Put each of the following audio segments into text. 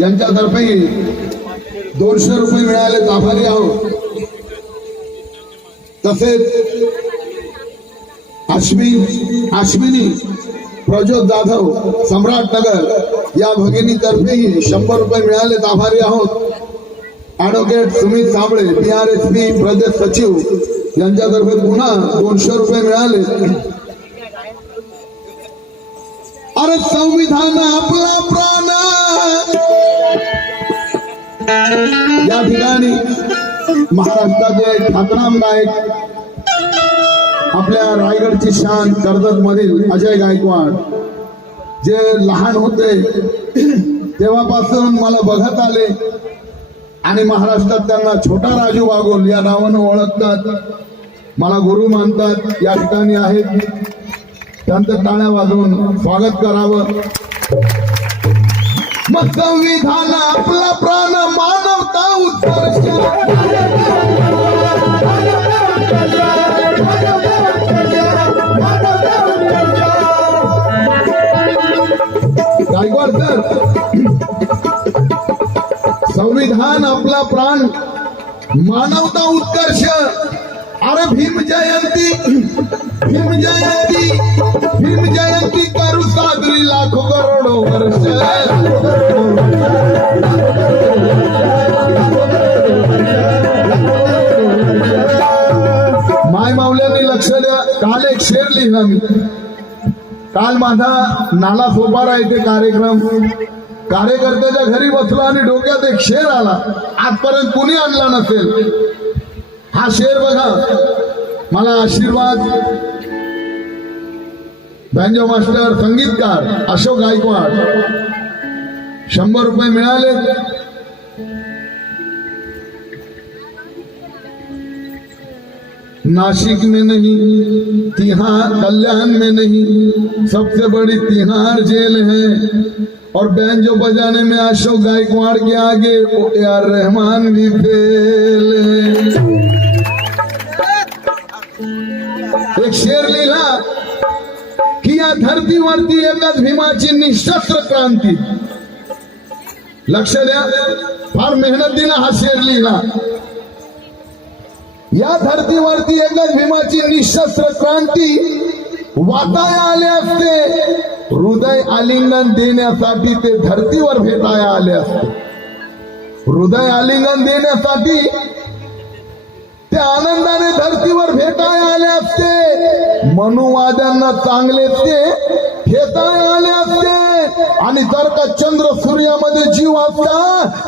यांच्यातर्फे 200 रुपये मिळाले, आभारी आहोत। तसेच अश्विनी प्रज्योत जाधव सम्राटनगर या भगिनीतर्फेही 100 रुपये मिळाले, आभारी आहोत। ॲडव्होकेट सुमित साबळे PRSP प्रदेश सचिव यांच्यातर्फे पुन्हा 200 रुपये मिळाले। अरे संविधान आपला प्राण, या ठिकाणी महाराष्ट्राचे ख्यातनाम गायक आपल्या रायगडची शान कर्जत मधील अजय गायकवाड जे लहान होते तेव्हापासून मला बघत आले आणि महाराष्ट्रात त्यांना छोटा राजू वाघोल या नावानं ओळखतात, मला गुरु मानतात। या ठिकाणी आहेत, त्यांचं टाळ्या वाजवून स्वागत करावं। मग संविधान आपला प्राण, मानवता उत्कर्ष, गायकवाड सर, संविधान आपला प्राण, मानवता उत्कर्ष। अरे भीम जयंती, भीम जयंती, भीम जयंती करू साजरी लाखो करोडो वर्ष। माय मावल्यांनी लक्ष द्या, काल एक शेर लिहिला मी। काल माझा नाला सोपारा येथे कार्यक्रम, कार्यकर्त्याच्या घरी बसलो आणि डोक्यात एक शेर आला, आजपर्यंत कुणी आणला नसेल। हा शेर बघा, मला आशीर्वाद बँजो मास्टर संगीतकार अशोक गायकवाड 100 रुपये मिळाले। नासिक में नहीं, तिहाड़ कल्याण में नहीं, सबसे बड़ी तिहाड़ जेल है। और बैंजो बजाने में अशोक गायकवाड़ के आगे AR रहमान भी फेल है। एक शेर लिहिला की या धर्तीवरती एकच भीमाची निशस्त्र क्रांती। लक्ष द्या, फार मेहनतीने हा शेर लिहिला। या धर्तीवरती एकच भीमाची निशस्त्र क्रांती, वाटाया आले असते हृदय आलिंगन देण्यासाठी, ते धर्तीवर भेटाया आले असते। हृदय आलिंगन देण्यासाठी ते आनंदाने धर्तीवर भेटाया आले असते। मनुवाद्यांना चांगले ते घेताया आले असते। आणि जर का चंद्र सूर्यामध्ये जीव असता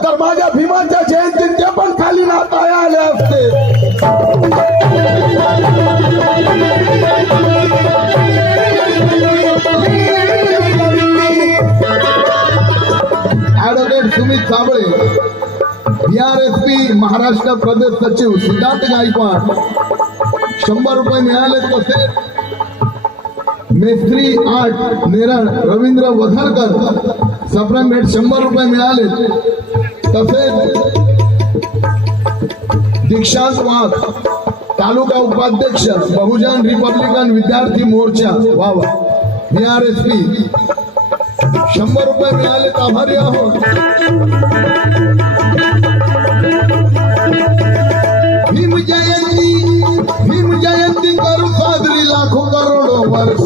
तर माझ्या भीमाच्या जयंतीत ते पण खाली नाताया आले असते। ॲडव्होकेट सुमित साबळे PRSP महाराष्ट्र प्रदेश सचिव सिद्धार्थ गायकवाड 100 रुपये मिळाले। तसेच मेस्त्री आर्ट नेरळ रवींद्र वधरकर सप्रेमभेट 100 रुपये मिळाले। तसेच दीक्षांत वाघ तालुका उपाध्यक्ष बहुजन रिपब्लिकन विद्यार्थी मोर्चा वावा PRSP 100 रुपये मिळाले, आभारी आहोत। भीम जयंती करू साजरी लाखो करोडो वर्ष।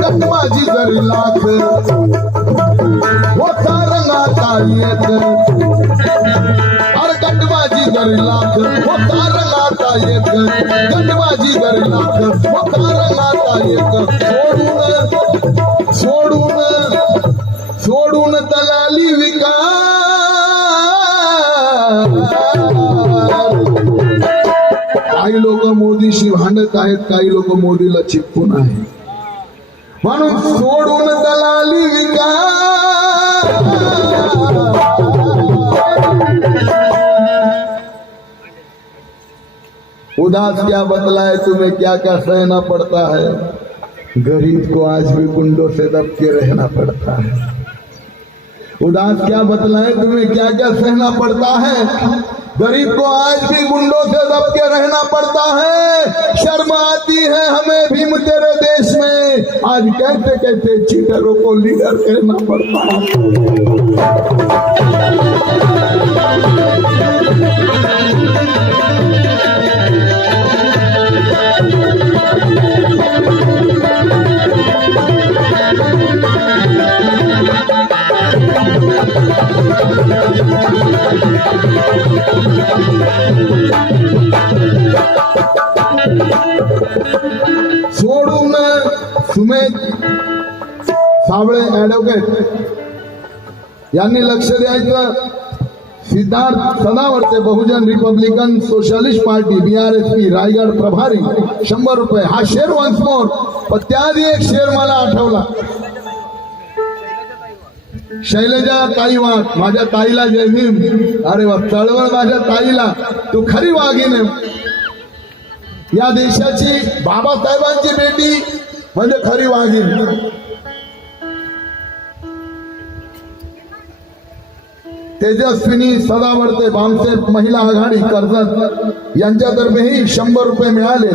गटबाजी जरी लाख होता रंगाता येत। अरे गटबाजी जरी लाख होता रंगाता येत, गटबाजी जरी लाख होता रंगाता येत। सोडून दलाली विकार, काही लोक मोदीशी भांडत आहेत, काही लोक मोदीला चिपकून आहेत, म्हणून सोडून दलाली विकार। उदास क्या बतलाए तुम्हें क्या क्या सहना पड़ता है, गरीब को आज भी कुंडों से दब के रहना पड़ता है। उदास क्या बतलाए तुम्हें क्या क्या सहना पड़ता है, गरीब को आज भी गुंडों से दब के रहना पड़ता है। शर्म आती है हमें भीम तेरे देश में, आज कैसे कैसे चीटरों को लीडर कहना पड़ता है। सोडून सुमेध साबळे ऍडव्होकेट यांनी लक्ष द्यायचं। Siddharth Sadavarte Bahujan Republican Socialist Party BRSP Raigad प्रभारी 100 रुपये। हा शेर वन्स मोर। पण त्याआधी एक शेर मला आठवला। शैलजा ताई वाघ, माझ्या ताईला जय भीम। अरे वा, चळवळ माझ्या ताईला, तू खरी वाघीण आहे। या देशाची बाबासाहेबांची बेटी म्हणजे खरी वाघीण। तेजस्विनी सदावर्ते भामसेप महिला आघाडी कर्जत यांच्यातर्फेही 100 रुपये मिळाले।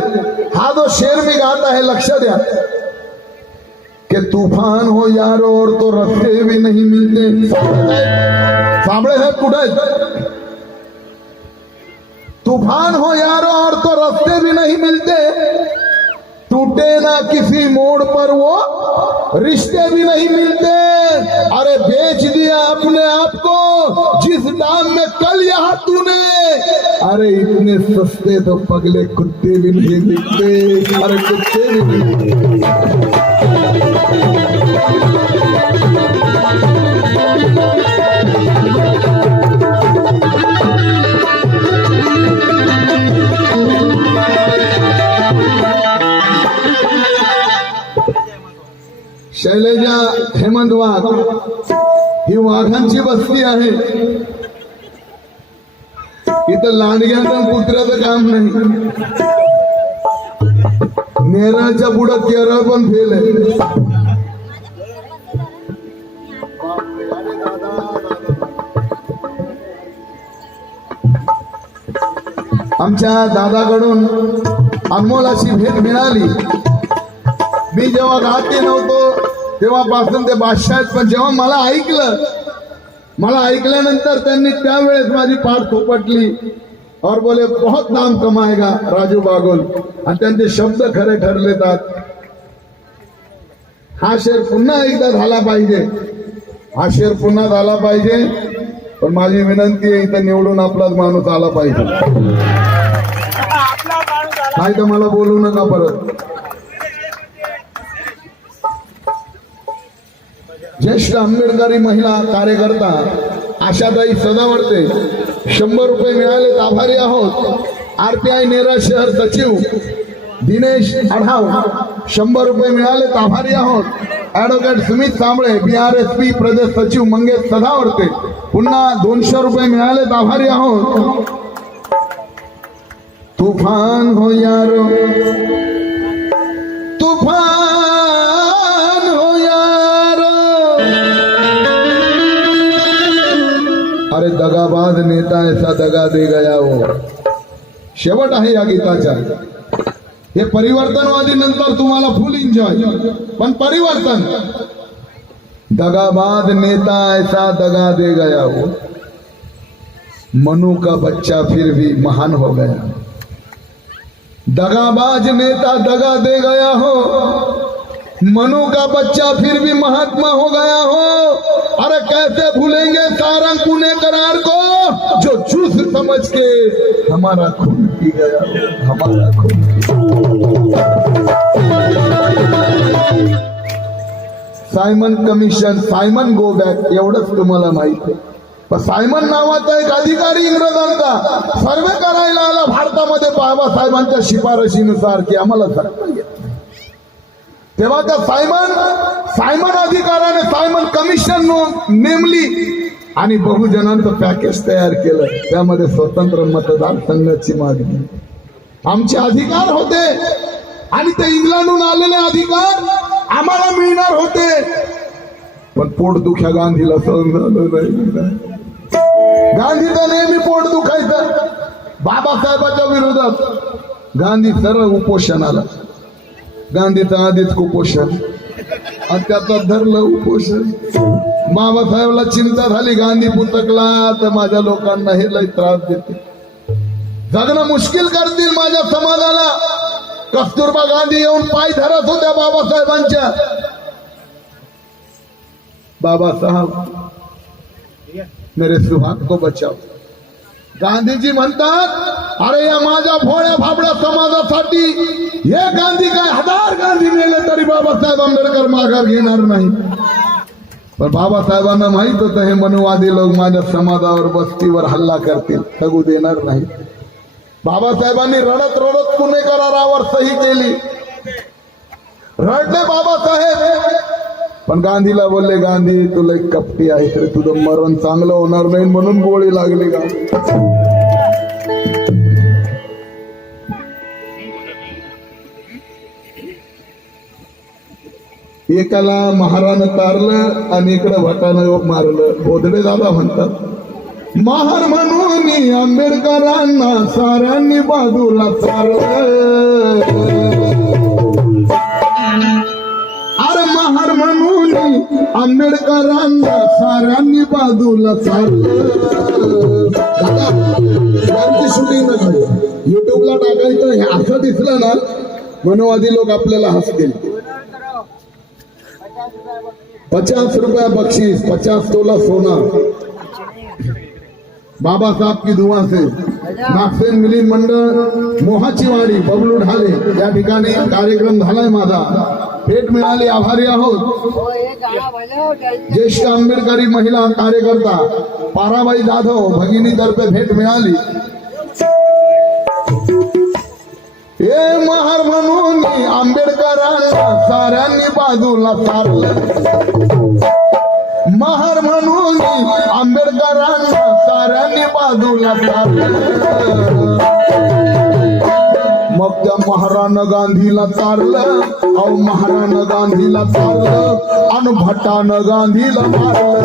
हा जो शेर मी गात आहे लक्ष द्या कि तूफान हो यारो और तो रस्ते भी नहीं मिलते। साबळे साहेब कुठे आहेत? तूफान हो यारो और तो रास्ते भी नहीं मिलते, टूटे ना किसी मोड़ पर वो रिश्ते भी नहीं मिलते। अरे बेच दिया अपने आप को जिस दाम में कल यहाँ तूने, अरे इतने सस्ते तो पगले कुत्ते भी नहीं मिलते। अरे कुत्ते भी नहीं मिलते। शैलजा हेमंत वाघ ही वाघांची वस्ती आहे। इथं लांडग्याचं कुत्र्याचं काम नाही। नेरळच्या पुढं केरळ पण फेल आहे। आमच्या दादाकडून अनमोल अशी भेट मिळाली। मी जेव्हा गाते नव्हतो तेव्हापासून ते बादशाह आहेत, पण जेव्हा मला ऐकल्यानंतर त्यांनी त्यावेळेस माझी पाठ थोपटली और बोले बहुत नाम कमाएगा राजू बागुल, आणि त्यांचे शब्द खरे ठरलेतात। हा शेर पुन्हा एकदा झाला पाहिजे, हा शेर पुन्हा झाला पाहिजे। पण माझी विनंती आहे, इथं निवडून आपलाच माणूस आला पाहिजे, नाही तर मला बोलू नका परत। ज्येष्ठ आंबेडकरी महिला कार्यकर्ता आशाताई सदावर्ते 100 रुपये मिळाले, आभारी आहोत। RPI नेरळ शहर सचिव दिनेश आढाव 100 रुपये मिळाले, आभारी आहोत। ऍडव्होकेट सुमित साबळे BRSP प्रदेश सचिव मंगेश सदावर्ते पुन्हा 200 रुपये मिळाले, आभारी आहोत। तूफान हो यारो, तूफान हो यारो, अरे दगाबाज नेता ऐसा दगा दे गया वो। शेवट आहे या गीताचा। हे परिवर्तनवादी नंतर तुम्हाला फुल एन्जॉय, पण परिवर्तन, दगाबाज नेता ऐसा दगा दे गया वो, मनु का बच्चा फिर भी महान हो गया। दगाबाज नेता दगा दे गया हो, मनु का बच्चा फिर भी महात्मा हो गया हो। अरे कैसे भूलेंगे सारंग पुणे करार को, जो चूस समझ के हमारा खून पी गया, हमारा खून Simon commission, Simon go back, एवढंच तुम्हाला माहित आहे। पण सायमन नावाचा एक अधिकारी इंग्रजांचा सर्वे करायला आला भारतामध्ये बाबासाहेबांच्या शिफारशीनुसार की आम्हाला सांगता येत नाही। तेव्हा त्या सायमन अधिकाऱ्याने सायमन कमिशन नेमली आणि बहुजनांचं पॅकेज तयार केलं। त्यामध्ये स्वतंत्र मतदारसंघाची मागणी, आमचे अधिकार होते आणि ते इंग्लंडहून आलेले अधिकार आम्हाला मिळणार होते, पण पोटदुख्या गांधीला सहन झालं नाही। गांधीचं नेहमी पोट दुखायचं. बाबासाहेबांच्या विरोधात गांधी सरळ उपोषणाला. गांधीचं आधीच कुपोषण आणि त्याचा धरलं उपोषण. बाबासाहेबला चिंता झाली गांधी पुस्तकला तर माझ्या लोकांना हे लय त्रास देते, जगणं मुश्किल करतील माझ्या समाजाला. कस्तुरबा गांधी येऊन पाय धरत होत्या बाबासाहेबांच्या. बाबासाहेब मेरे सुहाग को बचाव. गांधीजी म्हणतात अरे या माझ्या भोळ्या भाबड्या समाजासाठी हे गांधी काय 1000 गांधी नेले तरी बाबासाहेब आंबेडकर माघार घेणार नाही. पण बाबासाहेबांना माहित होतं हे मनुवादी लोक माझ्या समाजावर बस्तीवर हल्ला करतील, तगू देणार नाही. बाबासाहेबांनी रडत रडत पुणे करारावर सही केली. रडले बाबासाहेब, पण गांधीला बोलले गांधी तुला एक कपटी आहे तरी तुझं मरण चांगलं होणार नाही म्हणून गोळी लागली. गांधी एकाला महारानं तारलं आणि इकडं भटानं मारलं. बोधडे दादा म्हणतात महार म्हणून आंबेडकरांना साऱ्यांनी बाजूला सारलं. अरे महार म्हणून आंबेडकरांना साऱ्यांनी बाजूला सारलं. शूटिंग युट्यूबला टाकायचं हे असं दिसलं ना मनोवादी लोक आपल्याला हसतील. 50 रुपया बख्शीस, 50 तोला सोना. बाबासाहेब की दुआ से नागसेन मिलिंद मंडळ मोहाची वाडी बबलू ढाले या ठिकाणी कार्यक्रम झालाय माझा. भेट मिळाली, आभारी आहोत. ज्येष्ठ आंबेडकरी महिला कार्यकर्ता पाराबाई जाधव भगिनीतर्फे भेट मिळाली. हे महार म्हणून आंबेडकरांना साऱ्यांनी बाजूला सारलं. महार म्हणून आंबेडकरांना साऱ्यांनी बाजूला सारलं. मग त्या महारानं गांधीला तारलं. अहो महारानं गांधीला तारलं आणि भटानं गांधीला मारलं.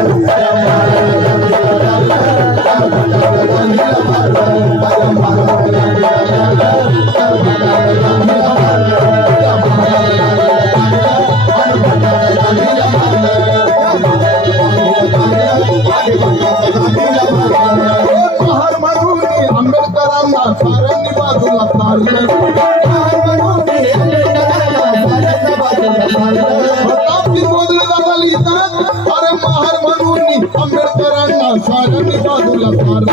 महार म्हणून आंबेडकरांना साऱ्यांनी बाजूला तारलं. अरे महार म्हणून आंबेडकरांना साऱ्यांनी बाजूला तारलं.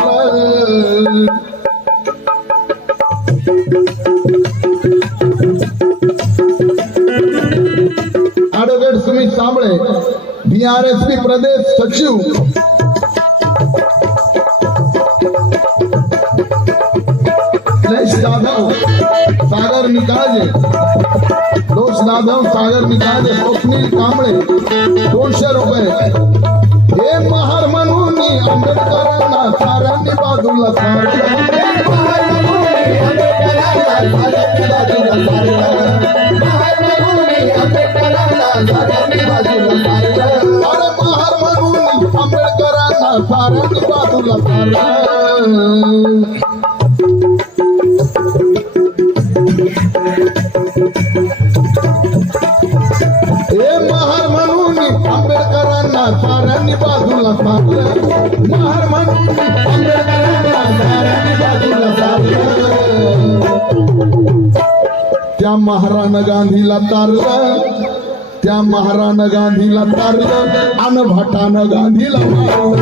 ॲडव्होकेट सुमित साबळे BRSP प्रदेश सचिव. जाधव सागर निकाळजे, दोष जाधव सागर निकाळजे, स्वप्नील कांबळे 200 रुपये. हे महार म्हणून आंबेडकरांना साऱ्यांनी बाजूला सारलं. अरे महार म्हणून आंबेडकरांना साऱ्यांनी बाजूला सारलं. हे महार म्हणून आंबेडकरांना साऱ्यांनी बाजूला सारलं. महार म्हणून आंबेडकरांना साऱ्यांनी बाजूला सारलं. त्या महारानं गांधीला तारलं. त्या महारानं गांधीला तारलं आणि भटानं गांधीला मारलं.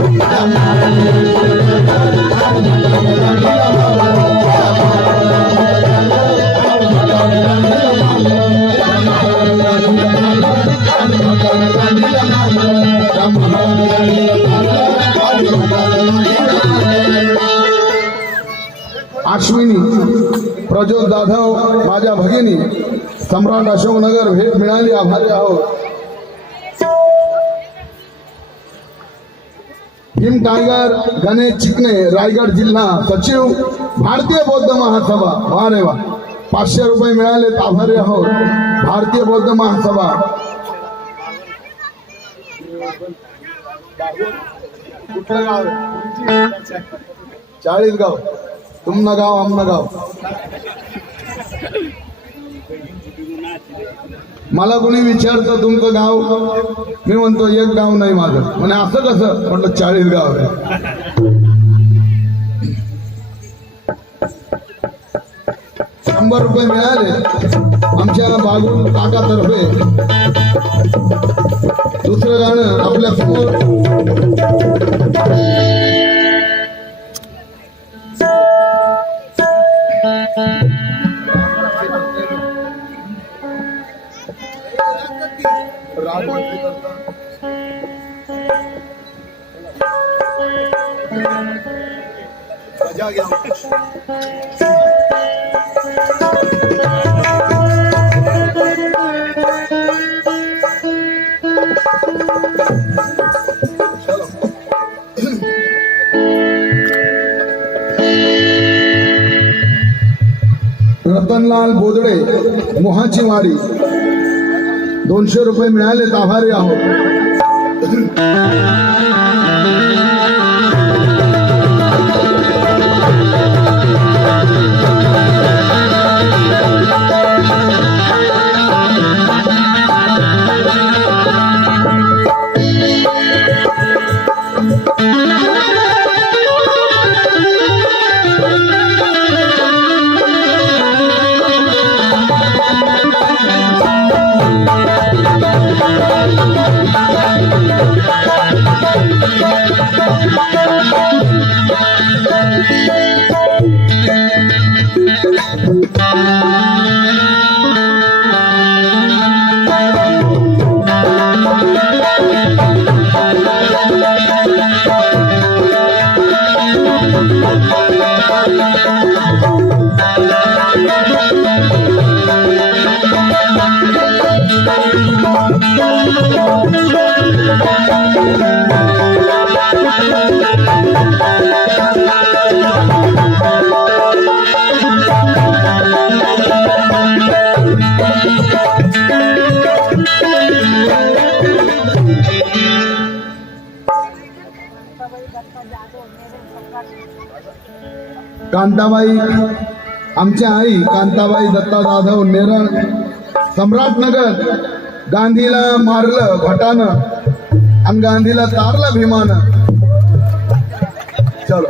अश्विनी प्रज्योत जाधव माझ्या भगिनी सम्राट अशोकनगर भेट मिळाली, आभारी आहोत. भीम टायगर गणेश चिकणे रायगड जिल्हा सचिव भारतीय बौद्ध महासभा. वा रे वा, 500 रुपये मिळाले, आभारी आहोत. भारतीय बौद्ध महासभा कुठलं गाव आहे? चाळीसगाव. तुमनं गाव आमनं गाव. मला कोणी विचारतं तुमचं गाव, मी म्हणतो एक गाव नाही माझं. म्हणे असं कसं? म्हटलं 40 गाव आहे. ₹100 मिळाले आमच्या बागुल काकातर्फे. दुसरं गाणं आपल्या समोर रतनलाल बोदडे, मोहाची वाडी. ₹200 मिळाले. आभारी आहोत. कांताबाई, आमच्या आई कांताबाई दत्ता जाधव नेरळ, सम्राटनगर. गांधीला मारलं भटानं आणि गांधीला तारलं भीमानं. चलो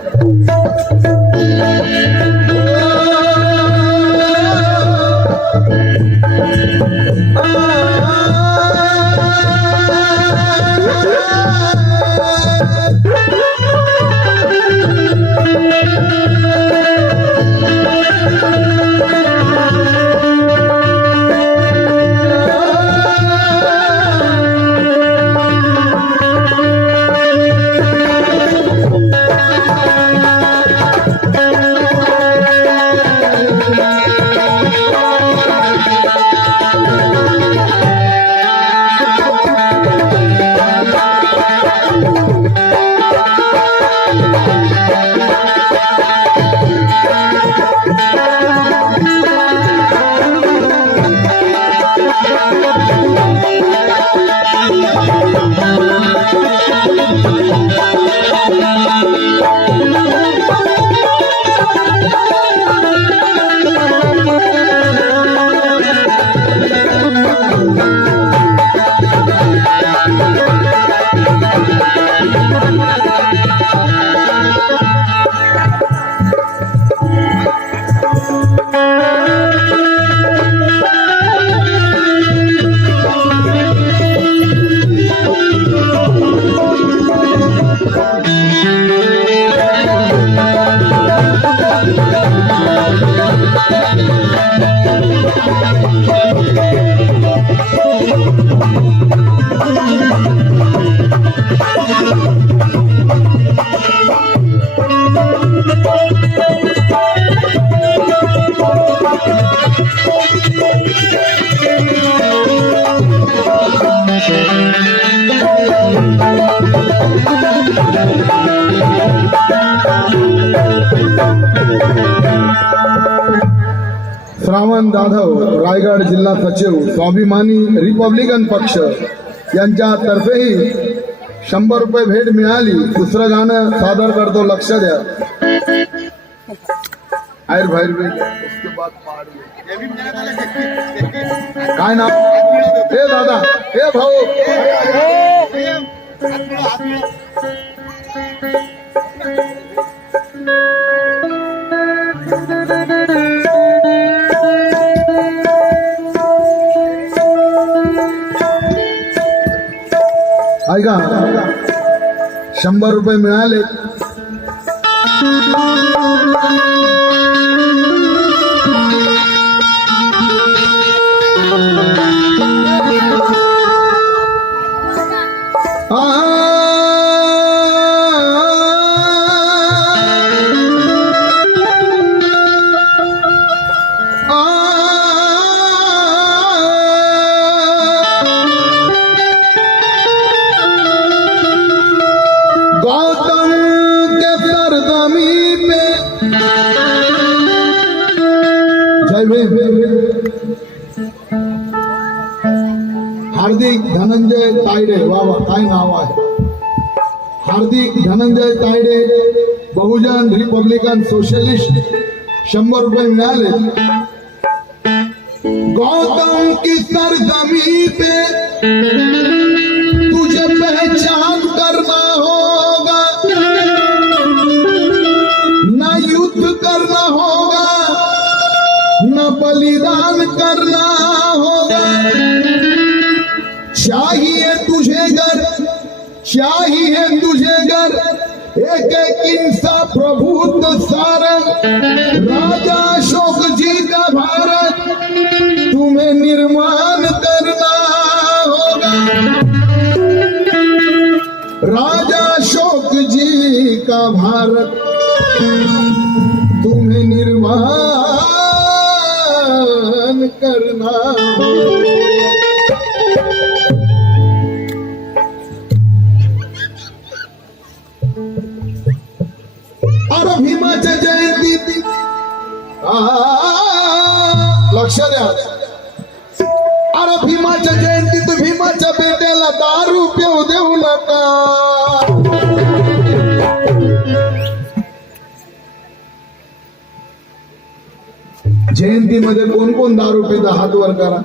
श्रावण जाधव, रायगड जिल्हा सचिव, स्वाभिमानी रिपब्लिकन पक्ष यांच्यातर्फेही 100 रुपये भेट मिळाली. दुसरं गाणं सादर करतो, लक्ष द्या. आयर बाहेर उसके बाद काय नाव हे दादा हे भाऊ ऐका 100 रुपये मिळाले. हार्दिक धनंजय तायडे, वा काय नाव आहे. हार्दिक धनंजय तायडे, बहुजन रिपब्लिकन सोशलिस्ट, 100 रुपये मिळाले. गौतम की सरजमी पे तुझे पहचान करना होगा, न युद्ध करना होगा, न बलिदान करना होगा. चाहिए तुझे घर, चाहिए तुझे घर, एक एक इंसान प्रभुत्व सारा, राजा अशोक जी का भारत तुम्हें निर्माण करना होगा. राजा अशोक जी का भारत तुम्हें निर्माण करना होगा. अरे भीमाच्या जयंती लक्ष द्या. अरे भीमाच्या जयंतीत भीमाच्या बेट्याला दारू पिऊ देऊ नका. जयंतीमध्ये कोण कोण दारू पिता हात वर करा.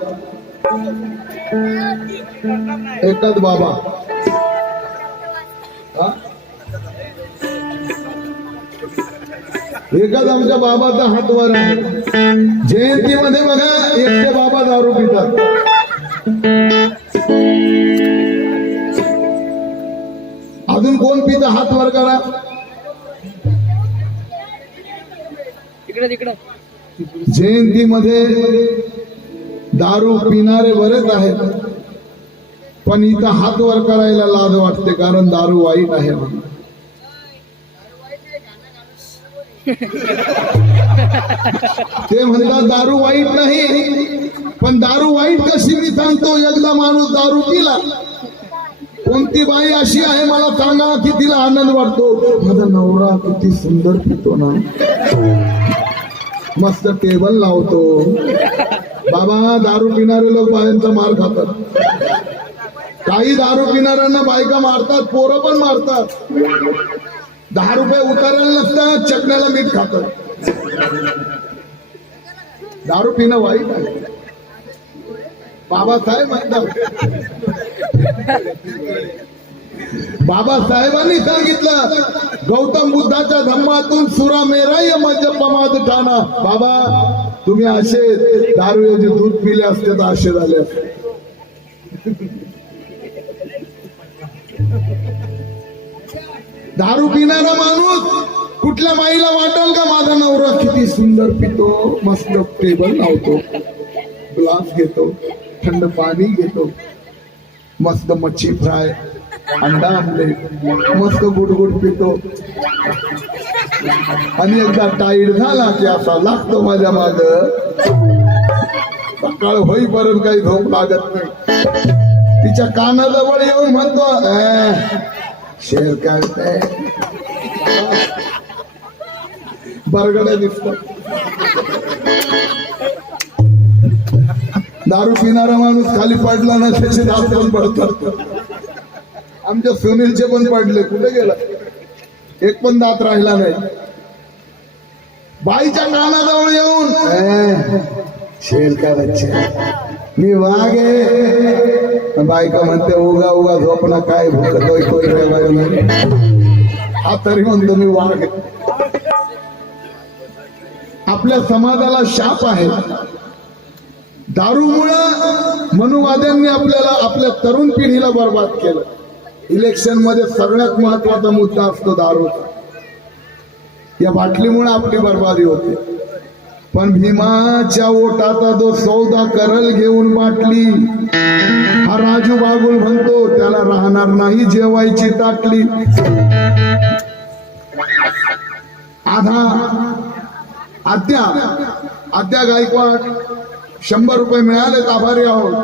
एकच बाबा. एकच आमच्या बाबाचा हात वर आहे. जयंतीमध्ये बघा एकटे बाबा दारू पितात. अजून कोण पिता हात वर करा. जयंतीमध्ये दारू पिणारे बरेच आहेत, पण इथं हात वर करायला लाज वाटते, कारण दारू वाईट आहे म्हणून. ते म्हणतात दारू वाईट नाही, पण दारू वाईट कशी मी सांगतो. एकदा माणूस दारू पिला, कोणती बाई अशी आहे मला सांगा की तिला आनंद वाटतो, माझा नवरा किती सुंदर पितो ना, मस्त टेबल लावतो. बाबा दारू पिणारे लोक बायांचा मार खातात. काही दारू पिणाऱ्यांना बायका मारतात, पोरं पण मारतात. 10 रुपये उतारायला नसतात, चटण्याला मीठ खातात. दारू पिणं वाईट आहे. बाबासाहेब म्हणतात, बाबासाहेबांनी सांगितलं गौतम बुद्धाच्या धम्मातून सुरा मेराय मज्जपमाद ठाणा. बाबा तुम्ही असे दारूऐवजी दूध पिले असते तर असे झाले असते. दारू पिणारा माणूस कुठल्या बाईला वाटेल का माझा नवरा किती सुंदर पितो, मस्त टेबल लावतो, ग्लास घेतो, थंड पाणी घेतो, मस्त मच्छी फ्राय, अंडा आमलेट, मस्त गुडगुड पितो, आणि एकदा टाईट झाला की असा लागतो माझ्या माग. सकाळ होईपर्यंत काही झोप लागत नाही. तिच्या कानाजवळ येऊन म्हणतो शेर काढताय, बरगड्या दिसतात. दारू पिणारा माणूस खाली पडला ना त्याचे दात पण पडतात. आमच्या सुनीलचे पण पडले, कुठे गेला? एक पण दात राहिला नाही. बाईच्या कानाजवळ येऊन शेर का बच्चा, मी वाघ आहे. बायका म्हणते उगा उगा झोपणं काय भुकतोय कोई. हा तरी म्हणतो मी वाघ आहे. आपल्या समाजाला शाप आहे. दारूमुळं मनुवाद्यांनी आपल्याला आपल्या तरुण पिढीला बर्बाद केलं. इलेक्शन मध्ये सगळ्यात महत्वाचा मुद्दा असतो दारूचा. या बाटलीमुळे आपली बर्बादी होते. पण भीमाच्या ओटाचा जो सौदा करल घेऊन बाटली, हा राजू बागुल म्हणतो त्याला राहणार नाही जेवायची ताटली. आद्या गायकवाड 100 रुपये मिळाले, आभारी आहोत.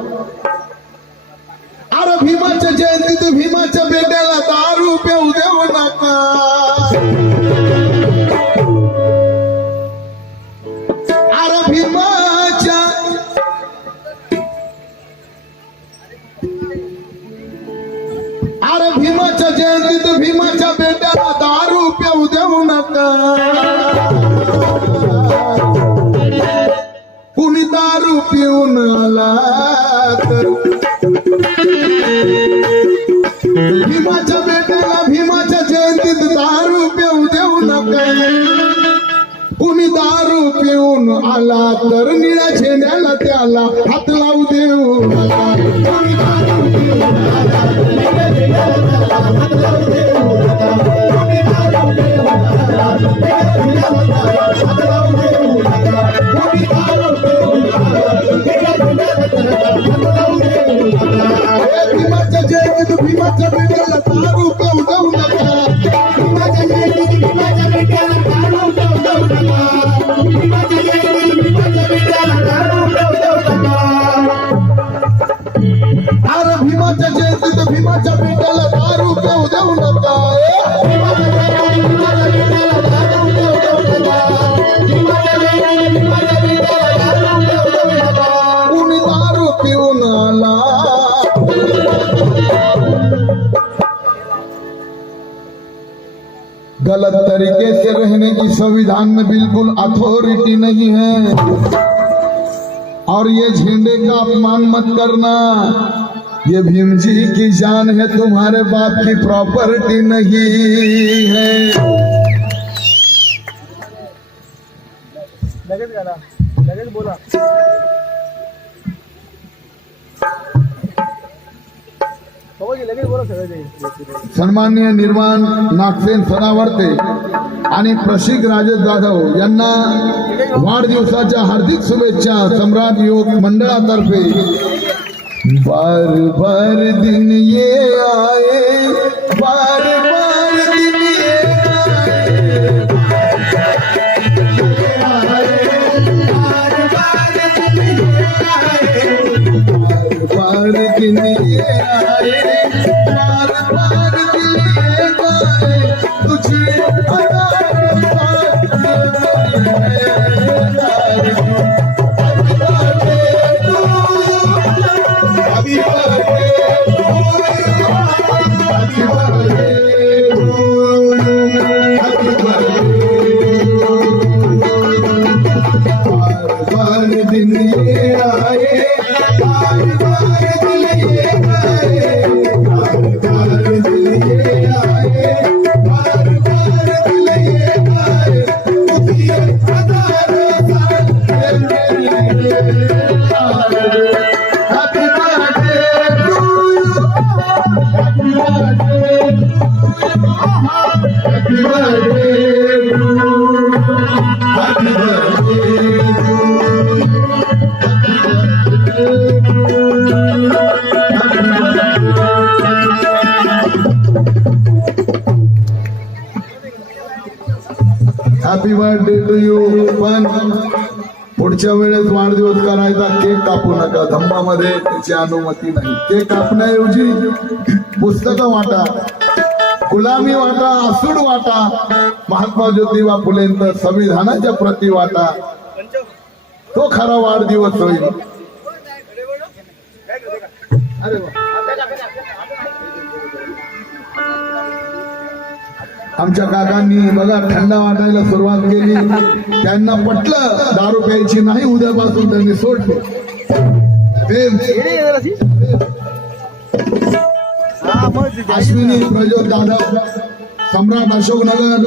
अरे भीमाच्या जयंतीत भीमाच्या बेट्याला दारू पिऊ देऊ नका. अरे भीमाच्या जयंतीत भीमाच्या बेट्याला दारू पिऊ देऊ नका. कुणी दारू पिऊन आला तर भीमाच्या बेट्याला भीमाच्या जयंतीत दारू पिऊ देऊ नका. कुणी दारू पिऊन आला तर निळ्या झेंड्याला त्याला हात लावू देऊ नका. कुणी दारू पिऊन आला निळ्या झेंड्याला त्याला हात लावू देऊ नका. कुणी दारू पिऊन आला निळ्या झेंड्याला त्याला हात लावू देऊ नका. कुणी दारू पिऊन आला निळ्या झेंड्याला त्याला हात लावू देऊ नका. भीमाच्या जयंतीत भीमाच्या बेट्याला दारू पिऊ देऊ नका. भीमाच्या जयंतीत भीमाच्या बेट्याला दारू पिऊ देऊ नका. भीमाच्या जयंतीत भीमाच्या बेट्याला दारू पिऊ देऊ नका. अरे भीमाच्या जयंतीत भीमाच्या बेट्याला दारू पिऊ देऊ नका. भीमाच्या जयंतीत भीमाच्या बेट्याला दारू पिऊ देऊ नका. भीमाच्या जयंतीत भीमाच्या बेट्याला दारू पिऊ देऊ नका. कुणी दारू पिऊन आला. गलत तरीके से रहने की संविधान में बिल्कुल अथॉरिटी नहीं है. और ये झंडे का अपमान मत करना. ये भीम जी की जान है, तुम्हारे बाप की प्रॉपर्टी नहीं है. लगेच बोला. सन्माननीय निर्माण नागसेन सदावर्ते आणि प्रशिक राजेश जाधव यांना वाढदिवसाच्या हार्दिक शुभेच्छा सम्राट युवक मंडळातर्फे. बार बार दिन ये आए, बार बार दिन ये आए, बार दिन ये आए, बार बार दिन ये आए, तुझे अदा दिन ये आए, बार बार दिन ये आए, बार बार दिन ये आए, बार बार दिन ये आए, तुझे हजारों साल happy birthday to you, happy birthday, happy birthday to, happy birthday to. Happy birthday to you. पण पुढच्या वेळेस वाढदिवस करायचा केक कापू नका. धम्मामध्ये त्याची अनुमती नाही. केक कापण्याऐवजी पुस्तकं वाटा, गुलामी वाटा, आसूड वाटा, महात्मा ज्योतिबा फुलेंचं संविधानाच्या प्रती वाटा. तो खरा वाढदिवस होईल. अरे आमच्या काकांनी बघा थंड वाटायला सुरुवात केली, त्यांना पटलं दारू प्यायची नाही, उद्यापासून त्यांनी सोडली. अश्विनी प्रज्वल जाधव, सम्राट अशोकनगर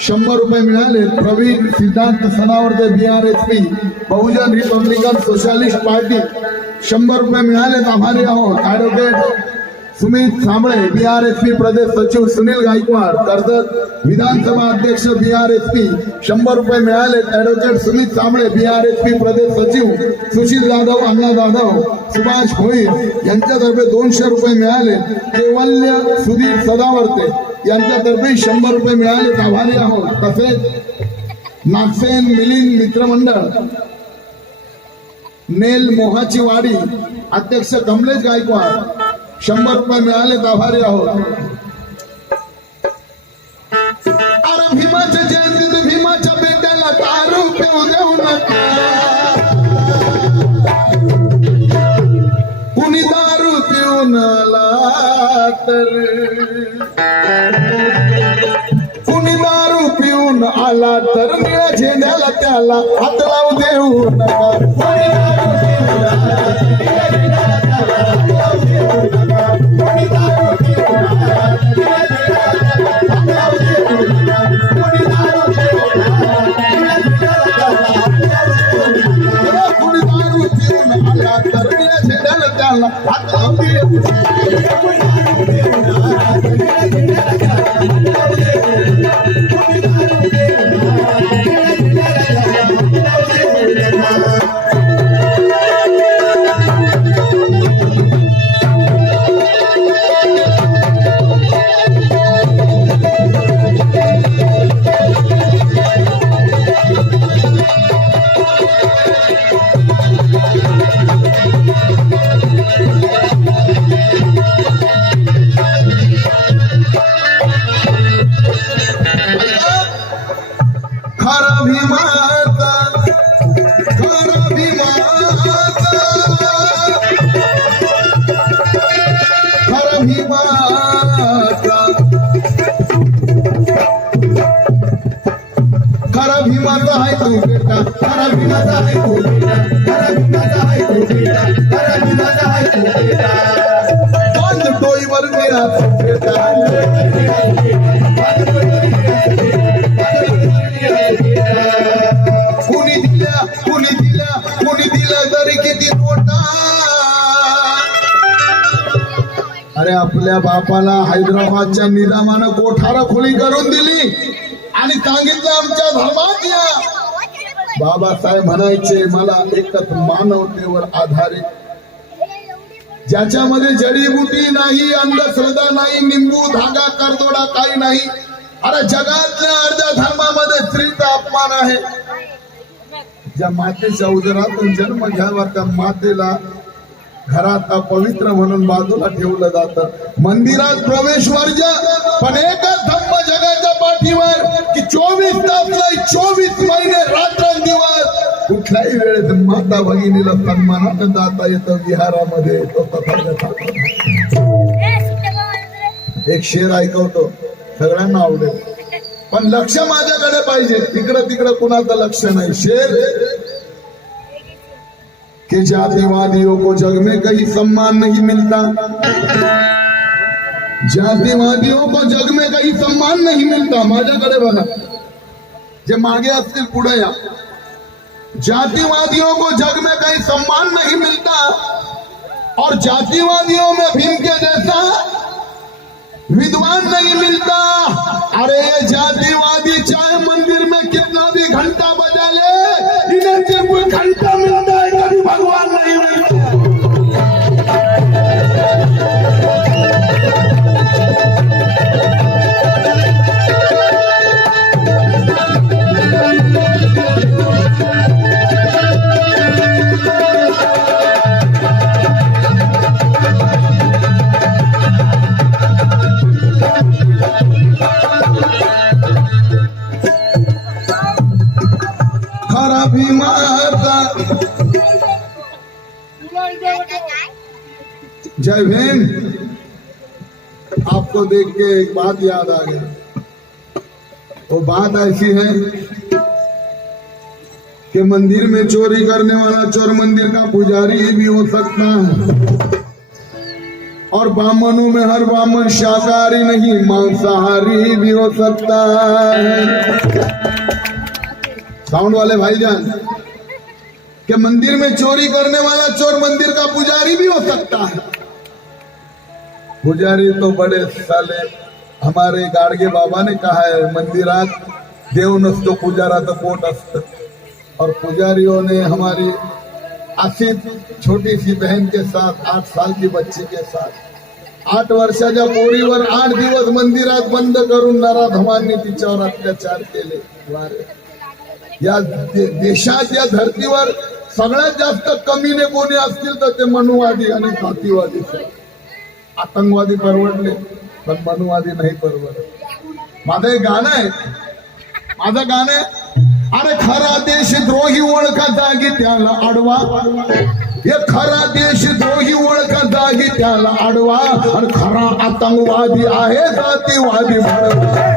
100 रुपये मिळाले. प्रवीण सिद्धांत सनावरते BRSP बहुजन रिपब्लिकन सोशलिस्ट पार्टी 100 रुपये मिळाले. आभारी आहोत. ऍडव्होकेट सुमित साबळे BRSP प्रदेश सचिव सुनील गायकवाड कर्जत विधानसभा अध्यक्ष BRSP 100 रुपये मिळाले. ऍडव्होकेट सुमित साबळे BRSP प्रदेश सचिव सुशील जाधव अण्णा जाधव सुभाष भोईर यांच्यातर्फे 200 रुपये मिळाले. केवल्य सुधीर सदावर्ते यांच्यातर्फे 100 रुपये मिळाले. आभारी आहोत. तसेच नागसेन मिलिंद मित्रमंडळ नेल मोहाची वाडी अध्यक्ष कमलेश गायकवाड 100 रुपये मिळाले. आभारी आहोत. अरे भीमाच्या जयंतीत भीमाच्या बेट्याला दारू पिऊ देऊ नका, कुणी दारू पिऊन आला तर, कुणी दारू पिऊन आला तर निळ्या झेंड्याला त्याला हात लावू देऊ नका. खरा भीमाचा आहे तू बेटा, खरा भीमाचा आहे तू बेटा, खरा भीमाचा आहे तू बेटा, खरा भीमाचा आहे तू बेटा. पांच डोईवर मेरा बेटा, कुणी दिल्या कुणी दिल्या कुणी दिल्या तरी किती नोटा. अरे आपल्या बापाला हैदराबादच्या निजामानं कोठारा खोली करून दिली आणि सांगितलं आमच्या धर्मात या. बाबासाहेब म्हणायचे मला एकच मानवतेवर आधारित, ज्याच्यामध्ये जडीबुटी नाही, अंधश्रद्धा नाही, निंबू धागा करदोडा काही नाही. अरे जगातल्या अर्ध्या धर्मामध्ये स्त्रीचा अपमान आहे. ज्या मातेच्या उदरातून जन्म घ्यावा त्या मातेला घरात अपवित्र म्हणून बाजूला ठेवलं जातं. मंदिरात प्रवेश वर्ज, पण एकच धम्म जगाच्या पाठीवर की 24 तास 24 महिने रात्रंदिवस कुठल्याही वेळेत माता भगिनीला सन्मानानं जाता येतं विहारामध्ये. एक शेर ऐकवतो, सगळ्यांना आवडेल, पण लक्ष माझ्याकडे पाहिजे. इकडं तिकडं कुणाचं लक्ष नाही. शेर कि जातिवादियों को जग में कहीं सम्मान नहीं मिलता, जातिवादियों को जग में कहीं सम्मान नहीं मिलता. माझ्याकडे बघा, जे मागे असतील पुढे या. जातिवादियों को जग में कहीं सम्मान नहीं मिलता और जातिवादियों में भीम के जैसा विद्वान नहीं मिलता. अरे ये जातिवादी चाहे मंदिर में कितना भी घंटा बजा ले, इन्हें सिर्फ घंटा मिलता है, कभी भगवान नहीं मिलता. जय भीम. आपको देख के एक बात याद आ गई. वो बात ऐसी है कि मंदिर में चोरी करने वाला चोर मंदिर का पुजारी भी हो सकता है, और ब्राह्मणों में हर ब्राह्मण शाकाहारी नहीं मांसाहारी भी हो सकता है। साउंड वाले भाईजान, कि मंदिर में चोरी करने वाला चोर मंदिर का पुजारी भी हो सकता है। पुजारी तो बड़े साले, हमारे गाडगे बाबा ने कहा है, मंदिरात देव नसतो पुजारा तो पोट असतं। और पुजारियों ने हमारी आसिफ छोटी सी बहन के साथ 8 साल की बच्ची के साथ 8 वर्षाच्या पोरीवर 8 दिवस मंदिरात बंद करून नराधमांनी तिच्यावर अत्याचार केले। या देशात या धर्तीवर सगळ्यात जास्त कमीने कोणी असतील तर ते मनुवादी आणि जातीवादी। आतंकवादी परवडले पण मनुवादी नाही परवडत। माझं एक गाणं आहे, माझं गाणं आहे, अरे खरा देशद्रोही ओळखा जागी त्याला आडवा, हे खरा देशद्रोही ओळखा जागी त्याला आडवा, आणि खरा आतंकवादी आहे जातीवादी म्हणवा।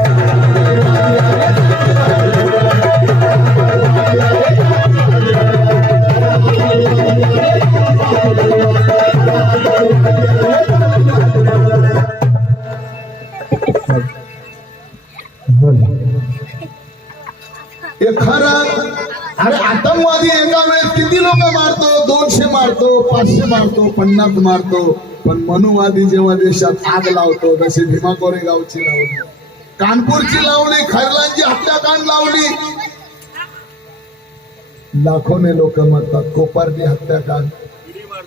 खरा, अरे आतंकवादी एका वेळेस किती लोक मारतो? 200 मारतो, 500 मारतो, 50 मारतो, पण मनुवादी जेव्हा देशात आग लावतो, जशी भीमा कोरेगावची लावली, कानपूरची लावली, खैरलांची हत्याकांड लावली, लाखोने लोक मरतात। कोपारची हत्याकांड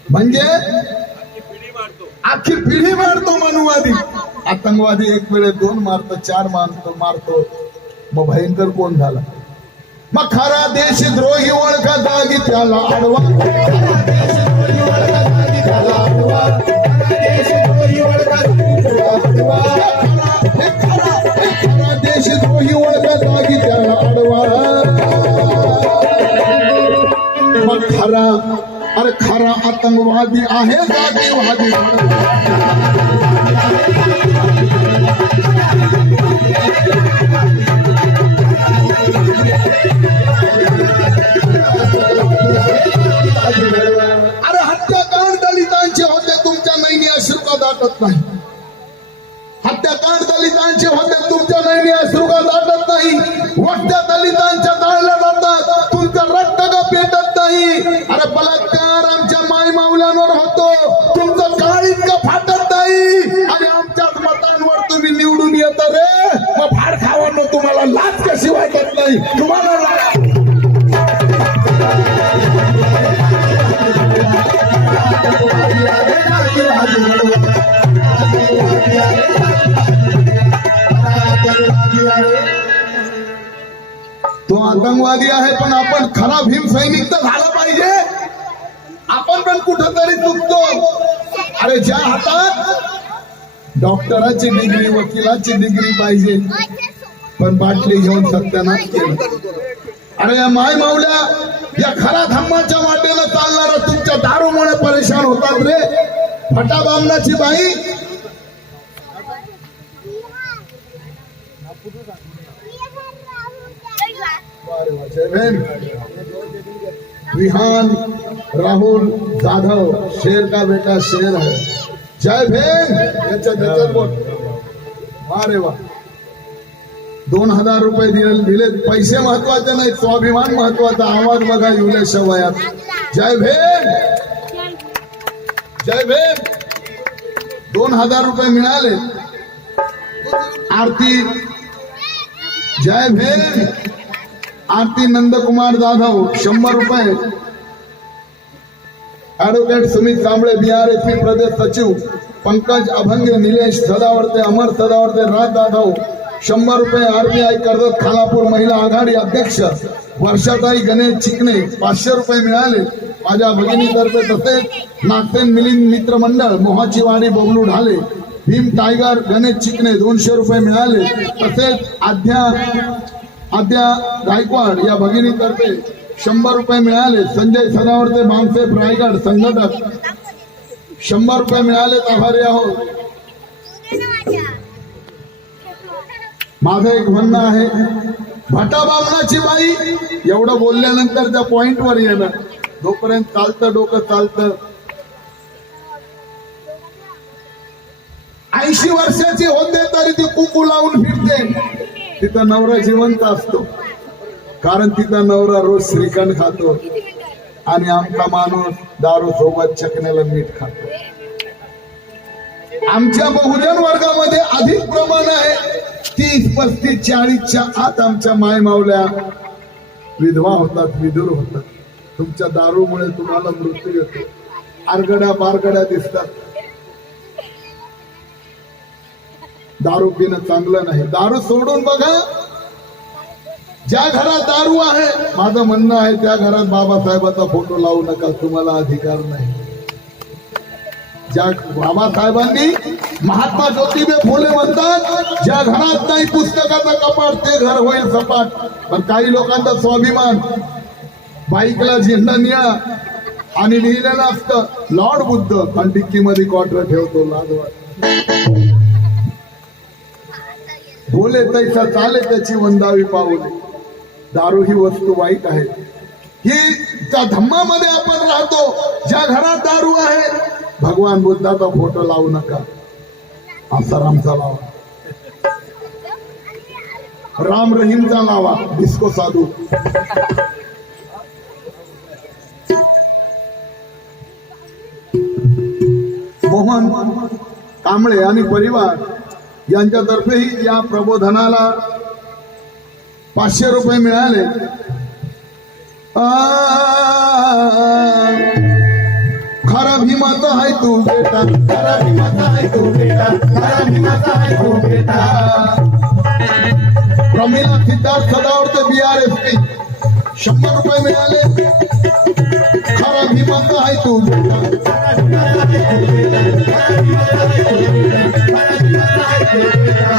म्हणजे आखी पिढी मारतो मनुवादी। आतंकवादी एक वेळेस 2 मारतो, 4 मारतो, मग भयंकर कोण झाला? मग खरा देशद्रोही ओळखा जागी त्याला आडवा, देशद्रोही ओळखा जागी त्याला आडवा। मग खरा, अरे खरा आतंकवादी आहे जातीवादी। अरे हत्याकांड दलितांचे होते, तुमच्या नैनी अश्रू दाटत नाही। हत्याकांड दलितांचे होते, तुमच्या नैनी अश्रू दाटत नाही। वट्या दलितांच्या जाळल्या जातात, तुमचं रक्त का पेटत नाही। अरे बलात्कार आमच्या माय माऊल्यांवर होतो, तुमचं काळ इतकं फाटत नाही। आणि आमच्याच मतांवर तुम्ही निवडून येत रे, मग फाड खावानं तुम्हाला लाच कशी वाटत नाही? तुम्हाला तो आतंकवादी आहे, पण आपण खरा भीम सैनिक तर झाला पाहिजे। आपण पण कुठंतरी चुकतो। अरे ज्या हातात डॉक्टराची डिग्री, वकिलाची डिग्री पाहिजे, पण बाटली घेऊन सत्यानाश केलं। अरे या माय माऊल्या, या खरा धम्माच्या वाटेला चालणारा तुमच्या दारूमुळे परेशान होतात रे। फटा बामणाची बाई, विहान राहुल जाधव शेर का बेटा शेर है। जय भीम। बोल, अरे वा, 2000 रुपये दिले। पैसे महत्वाचे नाही, स्वाभिमान महत्वाचा। आवाज बघा युलेश वयात। जय भीम, जय भीम। 2000 रुपये मिळाले। आरती, जय भीम। आरती नंदकुमार जाधव 100 रुपये। ऍडव्होकेट सुमित कांबळे BRSP प्रदेश सचिव, पंकज अभंगे, निलेश सदावर्ते, अमर सदावर्ते, राज जाधव 100 रुपये। RBI कर्जत खालापूर महिला आघाडी अध्यक्ष वर्षाताई गणेश चिकणे 500 रुपये मिळाले माझ्या भगिनीतर्फे। तसेच नागसेन मिलिंद मित्र मंडळ मोहाची वाडी बोगलू ढाले, भीम टायगर गणेश चिकणे 200 रुपये मिळाले। तसेच आद्या गायकवाड या भगिनीतर्फे 100 रुपये मिळाले। संजय सदावर्ते बामसेफ रायगड संघटक 100 रुपये मिळाले। आभारी आहोत। माझं एक म्हणणं आहे, भटा बामणाची बाई एवढं बोलल्यानंतर त्या पॉइंट वर येणं, जोपर्यंत चालतं डोकं चालतं. 80 वर्षाची होते तरी ती कुकू लावून फिरते. तिचा नवरा जिवंत असतो, कारण तिचा नवरा रोज श्रीखंड खातो आणि आमचा माणूस दारू सोबत चकण्याला मीठ खातो. आमच्या बहुजन वर्गामध्ये अधिक प्रमाण आहे. 30, 35, 40च्या आत आमच्या माय मावल्या विधवा होतात, विधुर होतात. तुमच्या दारूमुळे तुम्हाला मृत्यू येतो. आरगड्या बारगड्या दिसतात. दारू पिणं चांगलं नाही. दारू सोडून बघा. ज्या घरात दारू आहे, माझं म्हणणं आहे त्या घरात बाबासाहेबाचा फोटो लावू नका, तुम्हाला अधिकार नाही. ज्या बाबासाहेबांनी, महात्मा ज्योतिबा फुले म्हणतात, ज्या घरात नाही पुस्तकाचं कपाट ते घर होईल सपाट. पण काही लोकांचा स्वाभिमान, बाईकला झेंडा निळा आणि लिहिलेलं असतं लॉर्ड बुद्ध आणि डिक्कीमध्ये क्वार्टर ठेवतो. लाजवाट. बोले तैसा चाले त्याची वंदावी पाऊले. दारू ही वस्तू वाईट आहे. ही त्या धम्मामध्ये आपण राहतो. ज्या घरात दारू आहे, भगवान बुद्धाचा फोटो लावू नका, आसारामचा लावा, राम रहीमचा लावा, डिस्को साधू. मोहन कांबळे आणि परिवार यांच्यातर्फेही या प्रबोधनाला 500 रुपये मिळाले. खरा भीमाचा आहे तू बेटा, खरा भीमाचा आहे तू बेटा, खरा भीमाचा आहे तू बेटा. प्रमिला सिद्धार्थ सदावर्ते BRSP 100 रुपये मिळाले. खरा भीमाचा आहे तू बेटा, खरा भीमाचा आहे तू बेटा, खरा भीमाचा आहे तू बेटा, खरा भीमाचा आहे तू बेटा.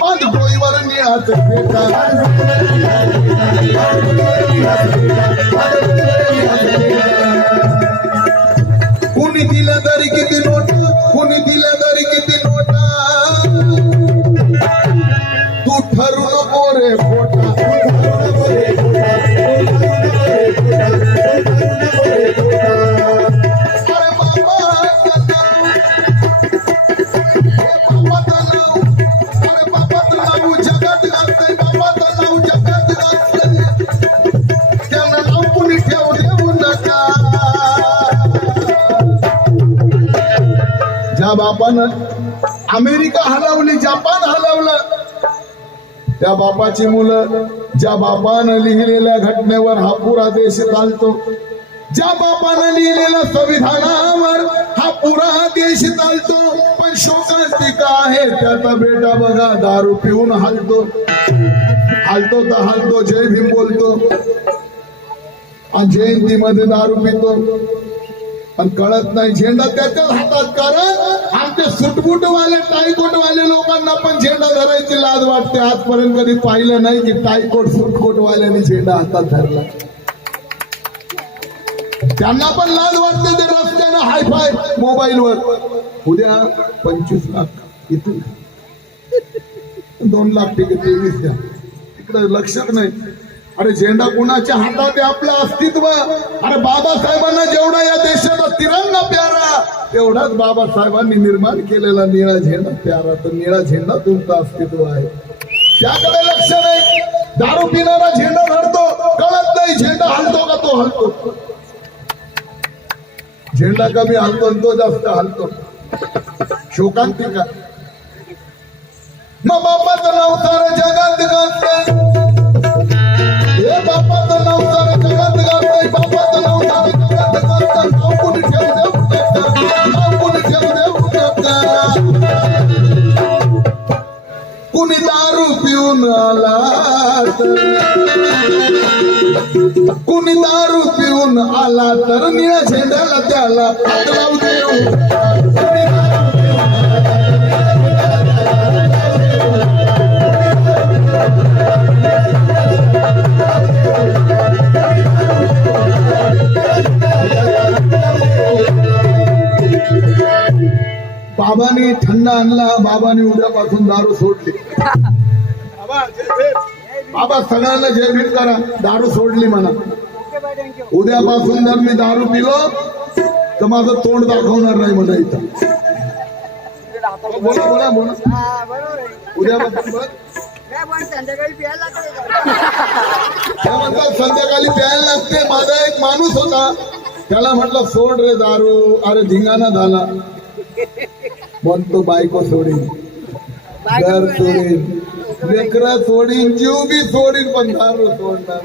पाच डोईवर निळाच बेटा. कुणी दिलं तरी किती नोट, कुणी दिलं तरी किती नोटा, तू ठरू नको रे पोटा. अरे बाबा जगात घालतंय, बाबा नाव जगात घालतंय, त्यांना नाव कुणी ठेवू देऊ नका. ज्या बापानं अमेरिका हलवली, जपान हलवलं, त्या बापाची मुलं, ज्या बापानं लिहिलेल्या घटनेवर हा पुरा देश चालतो, ज्या बापानं लिहिलेल्या संविधानावर हा पुरा देश चालतो. पण शोकांतिका आहे त्याचा बेटा बघा दारू पिऊन हलतो, हलतो तर हलतो, जय भीम बोलतो आणि जयंतीमध्ये दारू पितो. पण कळत नाही झेंडा त्याच्याच हातात. कारण आमचे सुटबुटवाले टायकोटवाले लोकांना पण झेंडा धरायची लाज वाटते. आजपर्यंत कधी पाहिलं नाही की टायकोट सुटकोटवाल्याने झेंडा हातात धरला. त्यांना पण लाज वाटते. ते रस्त्यानं हायफाय मोबाईलवर उद्या 25 लाख इथून 2 लाख ठीक आहे, 23 द्या, इकडे लक्षात नाही. अरे झेंडा कुणाच्या हातात आहे? आपलं अस्तित्व. अरे बाबासाहेबांना जेवढा या देशाचा तिरंगा प्यारा, तेवढाच बाबासाहेबांनी निर्माण केलेला निळा झेंडा प्यारा. तर निळा झेंडा तुमचं अस्तित्व आहे, त्याकडे लक्ष नाही. दारू पिणारा झेंडा धरतो, कळत नाही झेंडा हलतो का तो हलतो. झेंडा कमी हलतो तो जास्त हलतो. शोकांतिका. मग बापाचं नाव सारं जगात गाजतंय, हे बापाचं नाव सारं जगात गाजतंय, बापाचं नाव सारं जगात गाजतंय. नाव कुणी ठेवू देऊ नका, नाव कुणी ठेवू देऊ नका. कुणी दारू पिऊन आला तर, कुणी दारू पिऊन आला तर निळ्या झेंड्याला त्याला हात लावू देऊ. बाबांनी थंड आणला, बाबांनी उद्यापासून दारू सोडली. बाबा सगळ्यांना जय भीम करा. दारू सोडली म्हणा. उद्यापासून जर मी दारू पिलो तर माझं तोंड दाखवणार नाही म्हणा इथं. बोला बोला बोला. उद्यापासून बघ संध्याकाळी प्यायला लागते. त्या म्हणतात संध्याकाळी प्यायला लागते. माझा एक माणूस होता, त्याला म्हटलं सोड रे दारू. अरे धिंगाणा झाला. म्हणतो बायको सोडीन, घर सोडीन, लेकरं सोडीन, जीव बी सोडीन, पण दारू सोडणार.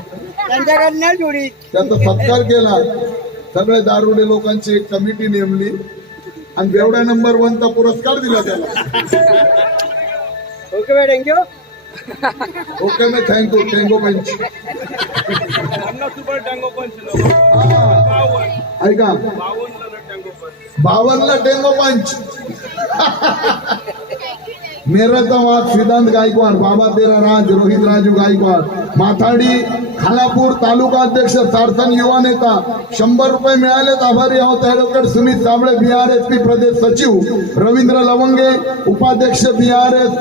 संध्याकाळी नाही जोडी. त्याचा सत्कार केला. सगळे दारुडे लोकांची एक कमिटी नेमली आणि बेवड्या नंबर 1चा पुरस्कार दिला त्याला. Okay bye, thank you. ओके मी थँक्यू. टेंगो पंच ऐका, 52ला टेंगो पंच. मेरठचा वाद सिद्धांत गायकवाड, बाबा तेरा राज, रोहित राजू गायकवाड. माथाडी खालापूर तालुका अध्यक्ष, सार्थन युवा नेता. 100 रुपये मिळालेत, आभारी आहोत. ऍडव्होकेट सुमित साबळे, BRSP प्रदेश सचिव. रवींद्र लवंगे, उपाध्यक्ष BRS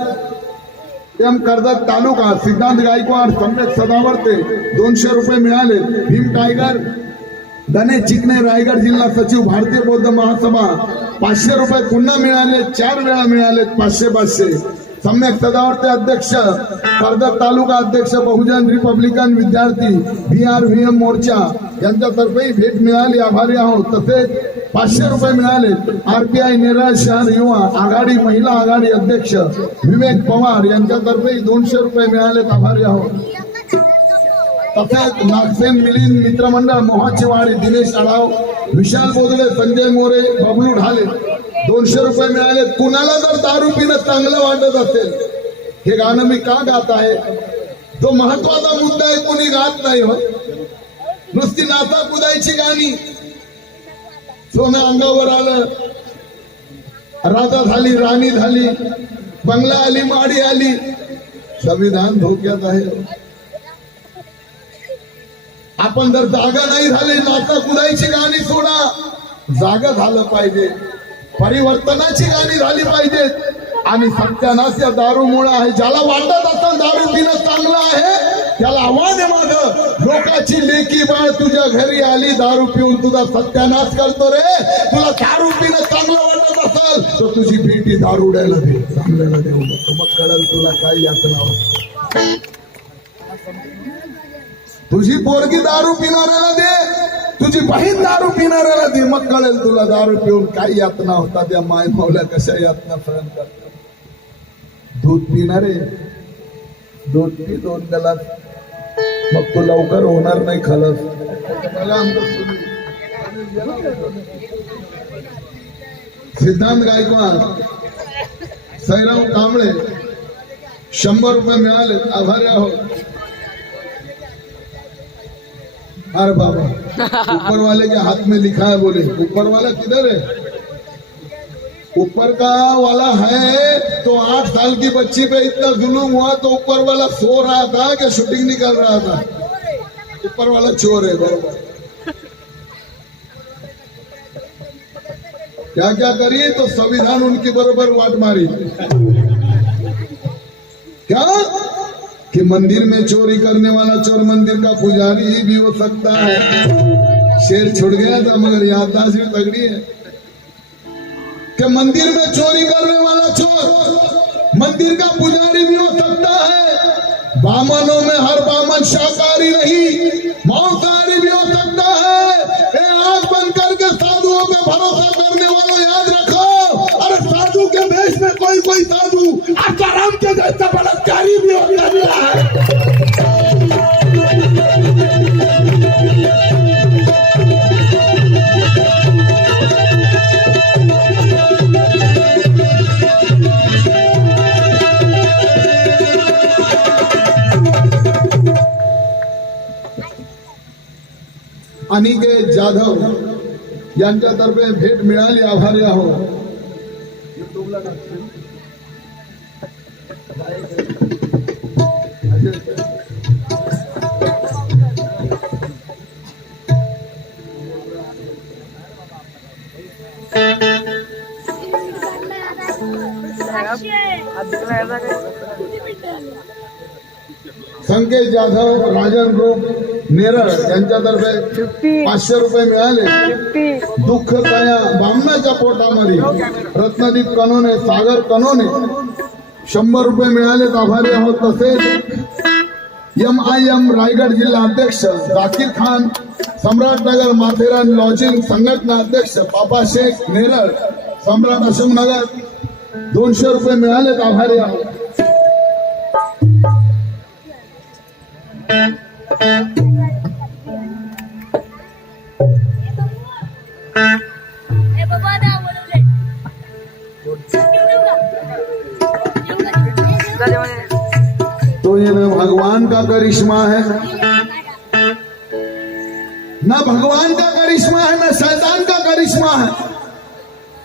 एम कर्जत तालुका. सिद्धांत गायकवाड, सम्यक सदावर्ते, 200 रुपये मिळाले. भीम टायगर, गणेश चिकणे, रायगड जिल्हा सचिव, भारतीय बौद्ध महासभा. 500 रुपये पुन्हा मिळाले. 4 वेळा मिळाले. 500. सम्यक सदावर्ते अध्यक्ष, कर्जत तालुका अध्यक्ष, बहुजन रिपब्लिकन विद्यार्थी BRVM मोर्चा यांच्यातर्फे भेट मिळाली, आभारी आहोत. तसेच 500 रुपये मिळाले. RPI नेरळ शहर युवा आघाडी, महिला आघाडी अध्यक्ष विवेक पवार यांच्यातर्फे 200 रुपये मिळाले, आभारी आहोत. तसेच नागसेन मिलिंद मित्रमंडळ मोहाचीवाडी, दिनेश आढाव, विशाल बोदले, संजय मोरे, बबलू ढाले. 200 रुपये मिळाले. कुणाला जर दारू पिणं चांगलं वाटत असेल, हे गाणं मी का गात आहे, तो महत्वाचा मुद्दा आहे. कोणी गात नाही हो. नुसती नाचा कुदायची गाणी. सोनं अंगावर आलं, राजा झाली, राणी झाली, बंगला आली, माडी आली. संविधान धोक्यात आहे. आपण जर जागा नाही झाले, नाचा कुदायची गाणी सोडा. जागा झालं पाहिजे, परिवर्तनाची गाणी झाली पाहिजेत. आणि सत्यानाश या दारूमुळे आहे. ज्याला वाटत असेल दारू पिणं चांगलं आहे, त्याला आव्हान आहे माझं. लोकांची लेकी बाळ तुझ्या घरी आली, दारू पिऊन तुझा सत्यानाश करतो रे. तुला दारू पिणं चांगलं वाटत असेल तर तुझी बेटी दारुड्याला दे, चांगल्याला देऊ नको. मग कळेल तुला काय यातना होत. तुझी पोरगी दारू पिणाऱ्याला दे, तुझी बहीण दारू पिणाऱ्याला दे. मग कळेल तुला दारू पिऊन काय यातना होता. त्या माय मावल्या कशा यातना सहन करतात. दूध पिणारे दूध पी 2 ग्लास, मग तो लवकर होणार नाही खलास. सिद्धांत गायकवाड, सैराव कांबळे, 100 रुपये मिळाले, आभारी आहोत. अरे बाबा, ऊपर वाले के हाथ में लिखा है. बोले ऊपर वाला किधर है? ऊपर का वाला है तो 8 साल की बच्ची पे इतना जुलूम हुआ तो ऊपर वाला सो रहा था कि शूटिंग निकल रहा था. ऊपर वाला चोर है. बरोबर. क्या क्या करी तो संविधान उनकी बरोबर वाट मारी. क्या कि मंदिर में चोरी करने वाला चोर मंदिर का पुजारी ही भी हो सकता है. शेर छुट गया था मगर याददाश्त भी तगड़ी है. कि मंदिर में चोरी करने वाला चोर मंदिर का पुजारी भी हो सकता है. बामनों में हर बामन शाकाहारी नहीं, मांसाहारी भी हो सकता है. ये आंख बंद करके साधुओं पे भरोसा करने वालों याद रखो. अरे साधु के देश में कोई साधु आसाराम के जैसा बलात्कारी भी हो गया है. अनिकेत जाधव यांच्यातर्फे भेट मिळाली, आभारी आहोत. संकेत जाधव राजन ग्रुप नेरळ यांच्यातर्फे 500 रुपये मिळाले. दुःख तया बामणाच्या पोटामध्ये रत्नदीप कनोने सागर कनोने 100 रुपये मिळालेत. आभारी आहोत. तसेच MIM रायगड जिल्हा अध्यक्ष जाकीर खान सम्राटनगर माथेरान लॉजिंग संघटना अध्यक्ष बाबा शेख नेरळ सम्राट अशोकनगर 200 रुपये मिळालेत. आभारी आहोत. तो ये न भगवान का करिश्मा है, न भगवान का करिश्मा है, न शैतान का करिश्मा है.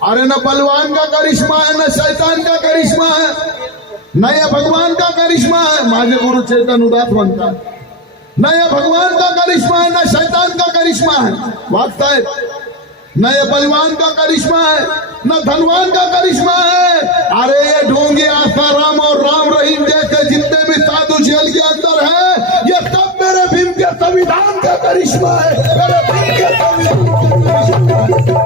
अरे न बलवान का करिश्मा है, न शैतान का करिश्मा है, न ये भगवान का करिश्मा है. माझे गुरु चेतन उदास म्हणतात, न ये भगवान का करिश्मा है, न शैतान का करिश्मा है. वागतायत. न ये बलवान का करिश्मा है, न धनवान का करिश्मा है. अरे ये ढोंगी आसाराम और राम रहीम जैसे जितने भी साधु जेल के अंदर है, ये सब मेरे भीम के संविधान का करिश्मा है. मेरे भीम के संविधान का करिश्मा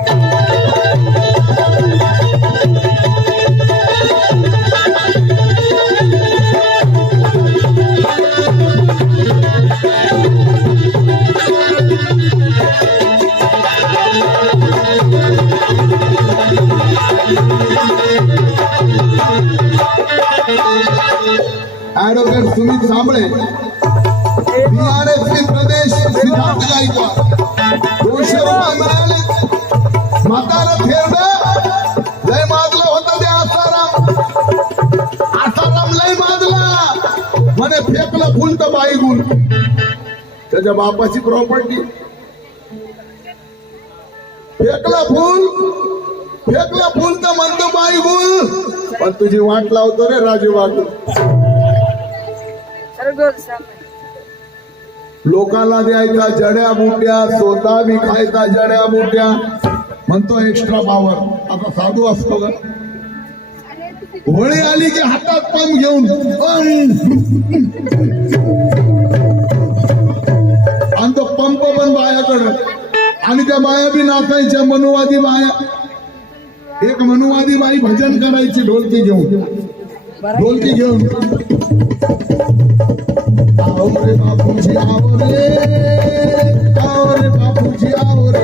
ऍडव्होकेट सुमित साबळे BRSP प्रदेश सिद्धार्थ गायकवाड 200 रुपये मिळाले. म्हातारा थेरडा लय माजला होता ते आसाराम लय माजला म्हणे फेकलं फुल तर बाईगुल. त्याच्या बापाची प्रॉपर्टी फेकलं फुल तर म्हणतो बाईगुल. पण तुझी वाट लावतो रे राजू बाटू. लोकांना द्यायचा जड्या बुट्या, स्वतः बी खायचा जड्या बुट्या. म्हणतो एक्स्ट्रा पावर. आता साधू असतो का? होळी आली की हातात पंप घेऊन आणि तो पंप पण बायाकडं. आणि त्या बाया बी नाचायच्या मनुवादी बाया. एक मनुवादी बाई भजन करायची ढोलकी घेऊन. आओ रे बापूजी आओ रे, आओ रे बापूजी आओ रे,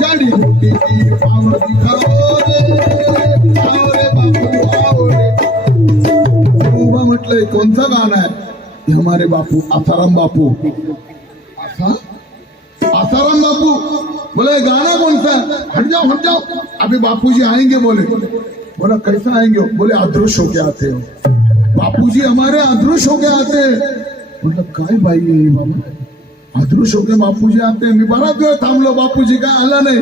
जड़ी बूटी की पावर दिखाओ रे, आओ रे बापू आओ रे. उभा म्हटलंय कोणतं गाणं आहे? हमारे बापू आसाराम बापू. आसाराम बापू बोले गाना कौन सा? हट जाओ अभी बापूजी आएंगे. बोला कैसा आएंगे? बोले अदृश्य होके आते हो. बापूजी हमारे अदृश्य होके आते. बोला काय बाई बाबा, अदृश्य होके बापूजी आते. मी बराच वेळ थांबलो, बापूजी काय आला नाही.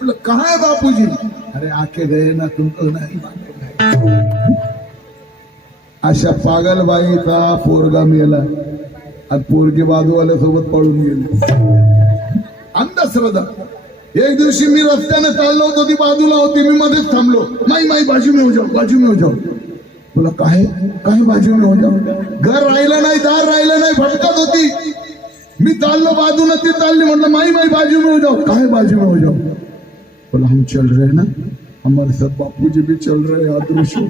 बोला कहा है बापूजी? अरे आके गए ना, तुमको नाही. अशा पागलबाईचा पोरगा मेला आणि पोरगी बाजूवाल्यासोबत पळून गेली. अंधश्रद्धा. एक दिवशी मी रस्त्याने चाललो होतो, ती बाजूला होती, मी मध्येच थांबलो. माई बाजू में हो जाओ. बोला काय बाजू में हो जाओ? घर राहिलं नाही, दार राहिलं नाही, भटकत होती. मी चाललो बाजूने, ती चालली. म्हटलं माई बाजू में हो जाओ. काय बाजू में हो जाओ? बोला हम चल रहे हैं ना, हमारे साथ बापूजी भी चल रहे हैं अदृश्य.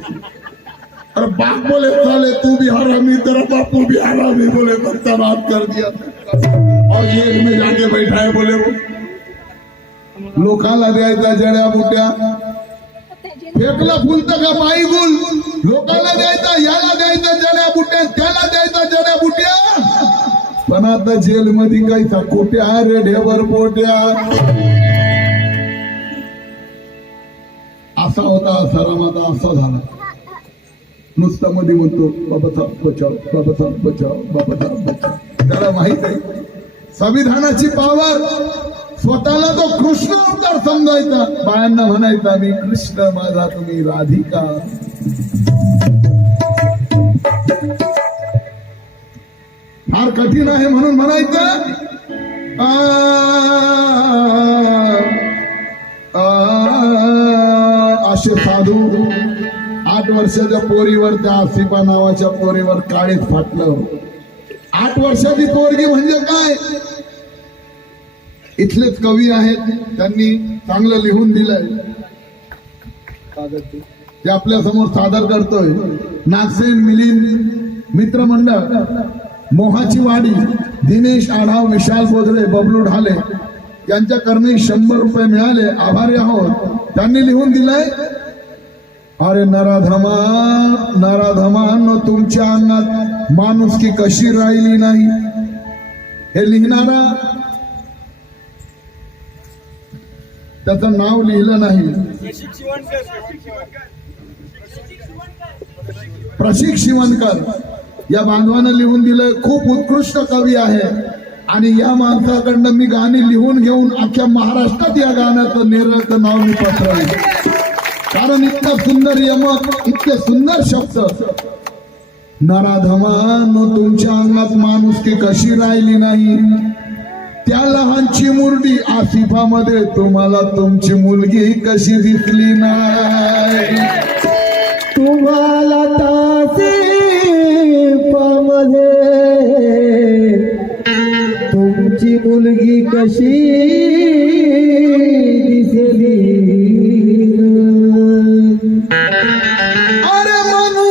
अरे बाप बोले साले तू भी हरामी, तेरा बापू भी हरामी. बोले बच्चा बात कर दिया और जेल में जाके बैठा है. बोले वो लोकांना द्यायचा जड्या बुट्या. फेकला फुलतं का बाई गुल. लोकांना द्यायचा, याला द्यायचा जड्या बुट्या, त्याला द्यायचा जड्या बुट्या. पण आता जेल मध्ये काहीचा कोट्या रे ढेवर पोट्या. असा होता आसाराम, आता असा झाला. नुसता मध्ये म्हणतो बाबासाहेब बचाव. त्याला माहित आहे संविधानाची पावर. स्वतःला तो कृष्ण अवतार समजायचा. बायांना म्हणायचा मी कृष्ण, माझा तुम्ही राधिका. फार कठीण आहे म्हणून म्हणायचं असे साधू 8 वर्षाच्या पोरीवर, त्या आसिफा नावाच्या पोरीवर काळीच फाटलं. 8 वर्षाची पोरगी म्हणजे काय? इथलेच कवी आहेत, त्यांनी चांगलं लिहून दिलंय, ते आपल्या समोर सादर करतोय. नागसेन मिलिंद मित्रमंडळ, मोहाची वाडी, दिनेश आढाव, विशाल बोधरे, बबलू ढाले यांच्या करणी 100 रुपये मिळाले, आभारी आहोत. त्यांनी लिहून दिलंय, अरे नराधमा नराधमांनो, तुमच्या अंगात माणुसकी कशी राहिली नाही. हे लिहिणारा त्याचं नाव लिहिलं नाही, प्रशिक शिवणकर या बांधवानं लिहून दिलं. खूप उत्कृष्ट कवी आहे आणि या माणसाकडनं मी गाणी लिहून घेऊन अख्ख्या महाराष्ट्रात या गाण्याचं नेरळचं नाव मी पसरवलं, कारण इतका सुंदर यमक, इतके सुंदर शब्द. नराधमांनो, तुमच्या अंगात माणुसकी कशी राहिली नाही. त्या लहानची मुरडी आसिफामध्ये तुम्हाला तुमची मुलगी कशी दिसली नाही. तुम्हाला तासिफामध्ये तुमची मुलगी कशी दिसली. अरे म्हणू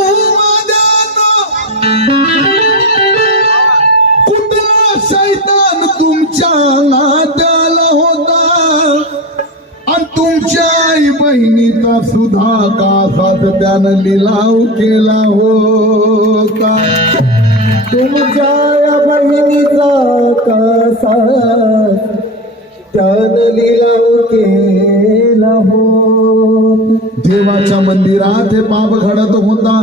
कुठला शैतान तुमच्या नात्याला होता आणि तुमच्या आई बहिणीचा सुद्धा कासात त्यानं लिलाव केला होता. तुमच्या या बहिणीचा कसा त्यानं लिलाव केला हो. देवाच्या मंदिरात हे पाप घडत होता.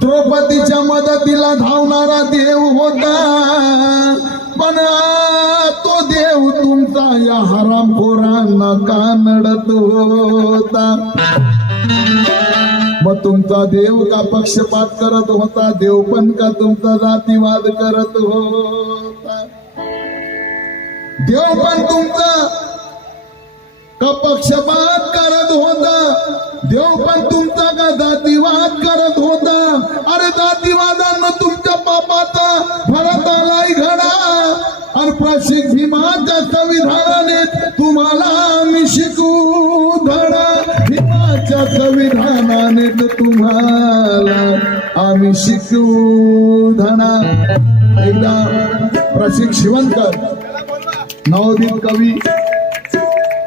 द्रौपदीच्या मदतीला धावणारा देव होता, पण तो देव तुमचा या हरामखोरांना का नडत होता. मग तुमचा देव का पक्षपात करत होता, देव पण का तुमचा जातीवाद करत होता. देव पण तुमचा का पक्षपात करत होता, देव पण तुमचा का जातीवाद करत होता. अरे जातीवादांना तुमच्या पापाचा फरक आलाय घडा, आणि प्रशिक भीमाच्या संविधानाने तुम्हाला आम्ही शिकू धडा. भीमाच्या संविधानाने तुम्हाला आम्ही शिकू धडा. एकदा प्रशिक शिवणकर नवोदित कवी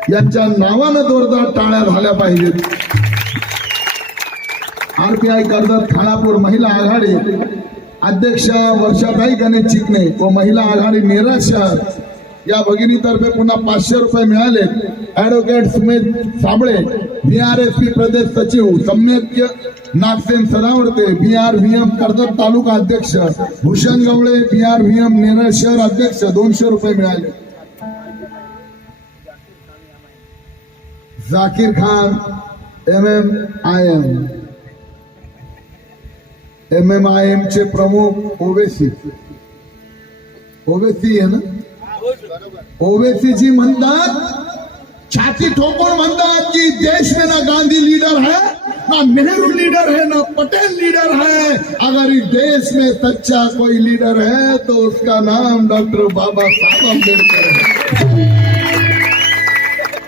यांच्या नावानं जोरदार टाळ्या झाल्या पाहिजेत. RPI कर्जत खानापूर महिला आघाडी अध्यक्षा वर्षाताई गणेश चिकणे व महिला आघाडी नेरळ शहर या भगिनीतर्फे पुन्हा 500 रुपये मिळाले. ऍडव्होकेट सुमेध साबळे, BRSP प्रदेश सचिव, सम्यक्य नागसेन सदावर्ते, BRVM कर्जत तालुका अध्यक्ष, भूषण गवळे, BRVM नेरळ शहर अध्यक्ष 200 रुपये मिळाले. जाकीर खान MMIM चे प्रमुख ओवेसी आहे ना, ओवेसी जी म्हणतात, छाती ठोकून म्हणतात कि देश में ना गांधी लीडर है, ना नेहरू लीडर है, ना पटेल लीडर है. अगर इस देश में सच्चा कोई लीडर है तो उसका नाम डॉक्टर बाबा साहब अम्बेडकर है.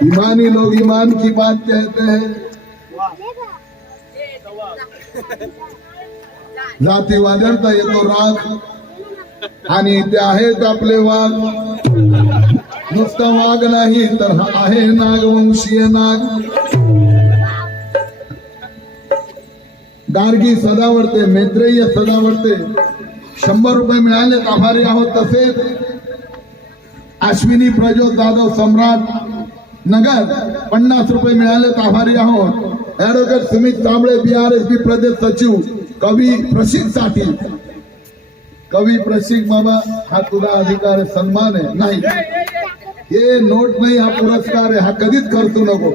ईमानी लोग ईमान की बात कहते हैं. जातीवाद्यांचा येतो राग आणि ते आहेत आपले वाघ. नुसता वाघ नाही तर हा आहे नागवंशीय नाग. गार्गी सदावर्ते, मैत्रेय सदावर्ते 100 रुपये मिळाले, आभारी आहोत. तसेच अश्विनी प्रज्योत जाधव सम्राट नगर 50 रुपये मिळाले, आभारी आहोत. ऍडव्होकेट सुमित साबळे, BRSP प्रदेश सचिव, कवी प्रशिक साठी. कवी प्रशिक बाबा, हा तुझा अधिकार आहे, सन्मान आहे. नाही, हे नोट नाही, हा पुरस्कार आहे, हा कधीच खर्चू नको.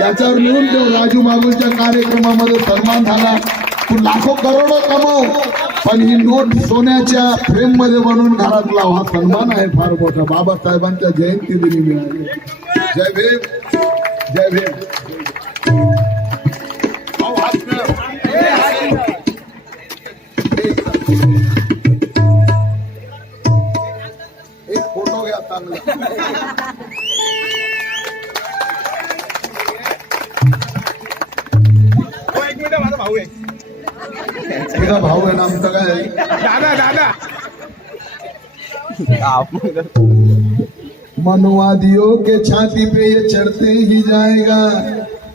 याच्यावर लिहून ठेव, राजू बाबूच्या कार्यक्रमामध्ये सन्मान झाला, तू लाखो करोडो कमाव, पण ही नोट सोन्याच्या फ्रेम मध्ये बनवून घरात लावा, हा सन्मान आहे फार मोठा. बाबासाहेबांच्या जयंती दिनी मिळाली. जय भीम, जय भीम. भाऊ, हात मिळव. एक फोटो घ्या चांगला. माझा भाऊ आहे. तुझा भाऊ आहे ना, आमचं काय आहे? दादा दादा मनुवादियों के छाती पे ये चढ़ते ही जाएगा.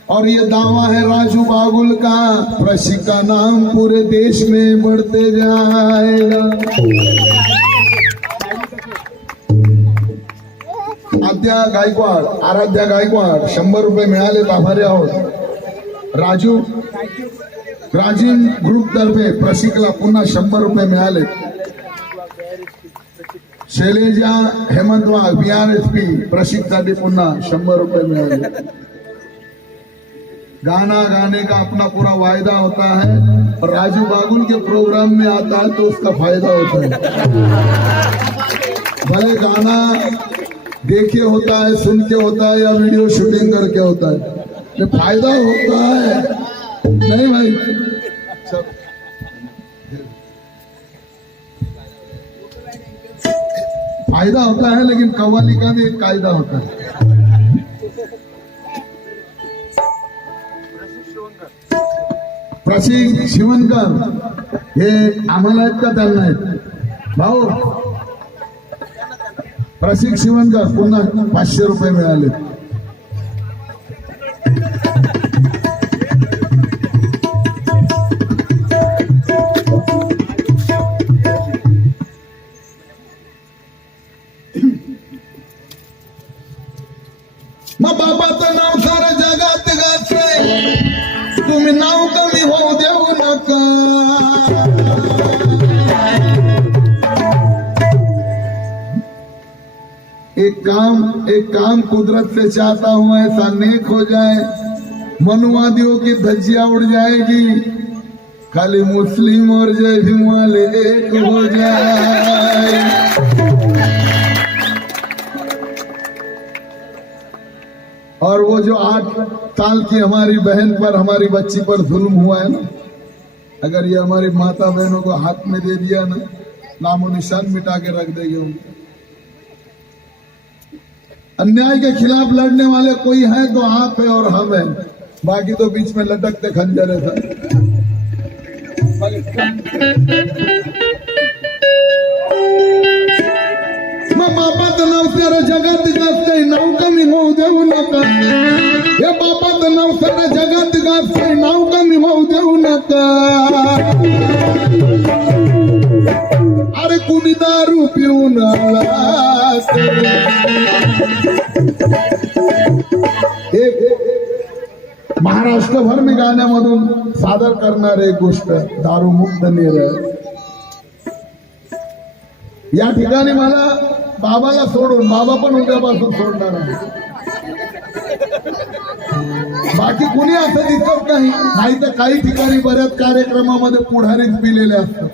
और ये दावा है राजू बागुल का, प्रशिक का नाम पूरे देश में बढ़ते जाएगा. आद्या गायकवाड, आराध्या गायकवाड 100 रुपये मिळाले, आभारी आहोत. राजू राजीव ग्रुप तर्फे प्रशिकला पुन्हा 100 रुपये मिळाले. शैलेजा हेमंत वाघ BRSP प्रशिकसाठी पुन्हा 100 रुपये मिळाले. गाना गाने का अपना पूरा वायदा होता है और राजू बागुल के प्रोग्राम में आता है तो उसका फायदा होता है. भले गाना देखे होता है, सुन के होता है या वीडियो शूटिंग करके होता है, ये फायदा होता है. नहीं भाई, सब फायदा होता है, लेकिन कव्वाली का भी एक कायदा होता है. प्रशिक शिवणकर हे आम्हाला आहेत का त्यांना आहेत? भाऊ प्रशिक शिवणकर पुन्हा 500 रुपये मिळाले. मग बाबाचं नाव सारं जगात गाजतंय, तुम्ही नाव कमी होऊ देऊ नका. एक काम कुदरत से चाहता हूं ऐसा नेक हो जाए, मनुवादियों की धज्जियां उड़ जाएगी, खाली मुस्लिम और जय भीम वाले एक हो जाए. और वो जो 8 साल की हमारी बहन पर, हमारी बच्ची पर जुल्म हुआ है ना, अगर ये हमारी माता बहनों को हाथ में दे दिया ना, नामो निशान मिटा के रख देंगे उनको. अन्याय के खिलाफ लड़ने वाले कोई है तो आप है और हम हैं, बाकी तो बीच में लटकते खंजर है सब. मग बापाचं नाव सारं जगात गाजतंय, नाव कमी होऊ देऊ नका. हे बापाचं नाव सारं जगात गाजतंय, नाव कमी होऊ देऊ नका. अरे कुणी दारू पिऊन आला, एक महाराष्ट्रभर मी गाण्यामधून सादर करणारे एक गोष्ट, दारू मुक्त निर्णय. या ठिकाणी मला बाबाला सोडून, बाबा पण उद्यापासून सोडणार आहे, बाकी कुणी असं दिसत नाही. नाही तर काही ठिकाणी बऱ्याच कार्यक्रमामध्ये पुढारीच पिलेले असतात,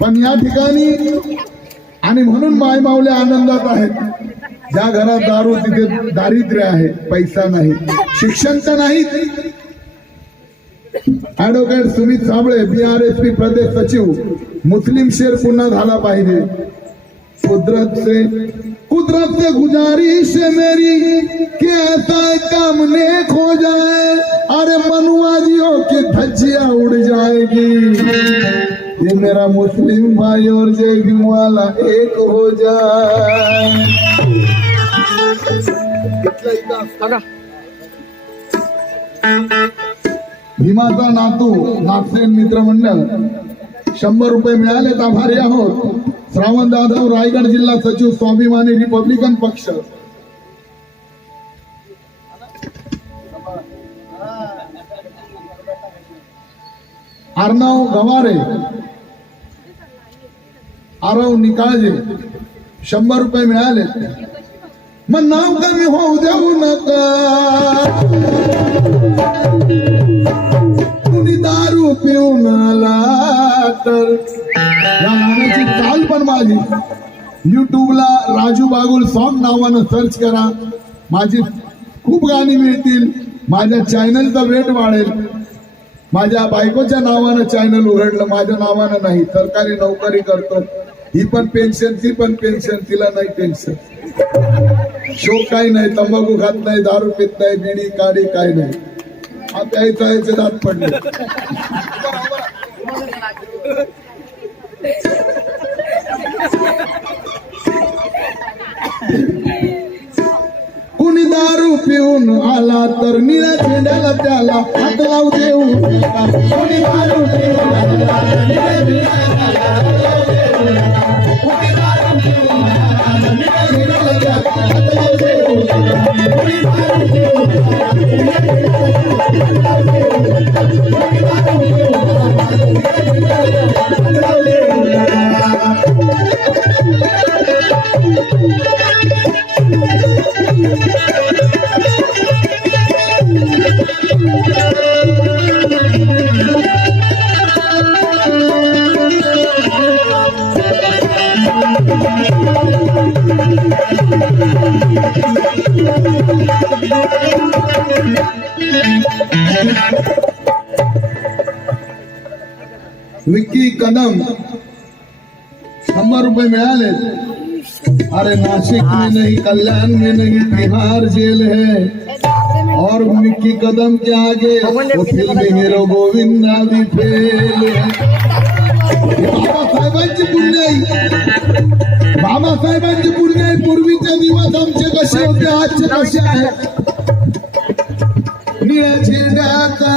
पण या ठिकाणी आणि म्हणून मायमावले आनंदात आहेत. ज्या घरात दारू तिथे दारिद्र्य आहे, पैसा नाही, शिक्षण तर नाही. ऍडव्होकेट सुमित साबळे BRSP प्रदेश सचिव, मुस्लिम शेर पुन्हा झाला पाहिजे. कुदरत से गुजारिश है मेरी कि ऐसा काम नेक हो जाए, अरे मनुवादियों की धज्जियां उड़ जाएगी, ये मेरा मुस्लिम भाई और जय भीम वाला एक हो जाए. भीमाचा नातू नागसेन मित्र मंडळ 100 रुपये मिळालेत, आभारी आहोत. श्रावण जाधव रायगड जिल्हा सचिव स्वाभिमानी रिपब्लिकन पक्ष. अर्णव गवारे, आरव निकाळजे 100 रुपये मिळाले. मग नाव कमी होऊ देऊ नका, कुणी दारू पिऊन आला तर. या गाण्याची चाल पण माझी युट्यूबला राजू बागुल सॉन्ग नावानं सर्च करा. माझी खूप गाणी मिळतील. माझ्या चॅनलचा वेट वाढेल. माझ्या बायकोच्या नावानं चॅनल उघडलं, माझ्या नावानं नाही. सरकारी नोकरी करतो, ही पण पेन्शन ती पण पेन्शन, तिला नाही टेन्शन. शोक काही नाही, तंबाखू खात नाही, दारू पित नाही, बिडी काडी काही नाही. आता याचे दात पडले. कुणी दारू पिऊन आला तर निळ्या झेंड्याला त्याला हात लावू देऊ नका. कुणी दारू पिऊन आला तर निळ्या झेंड्याला हात लावू देऊ नका. कुणी दारू पिऊन आला तर निळ्या झेंड्याला त्याला हात लावू देऊ नका. कुणी दारू पिऊन आला तर निळ्या झेंड्याला हात लावू देऊ नका. कुणी दारू पिऊन आला तर निळ्या झेंड्याला हात लावू देऊ नका. विक्की कदम 100 रुपये मिळाले. अरे नासिक में नहीं, कल्याण में नहीं, बिहार जेल है. और विक्की कदम के आगे वो फिल्म हीरो गोविंदा भी फेल है. बाबासाहेबांची पुण्याई, बाबासाहेबांची पुण्याई. पूर्वीचे दिवस आमचे कसे होते, आजचे कसे आहेत. निळ्या झेंड्याचा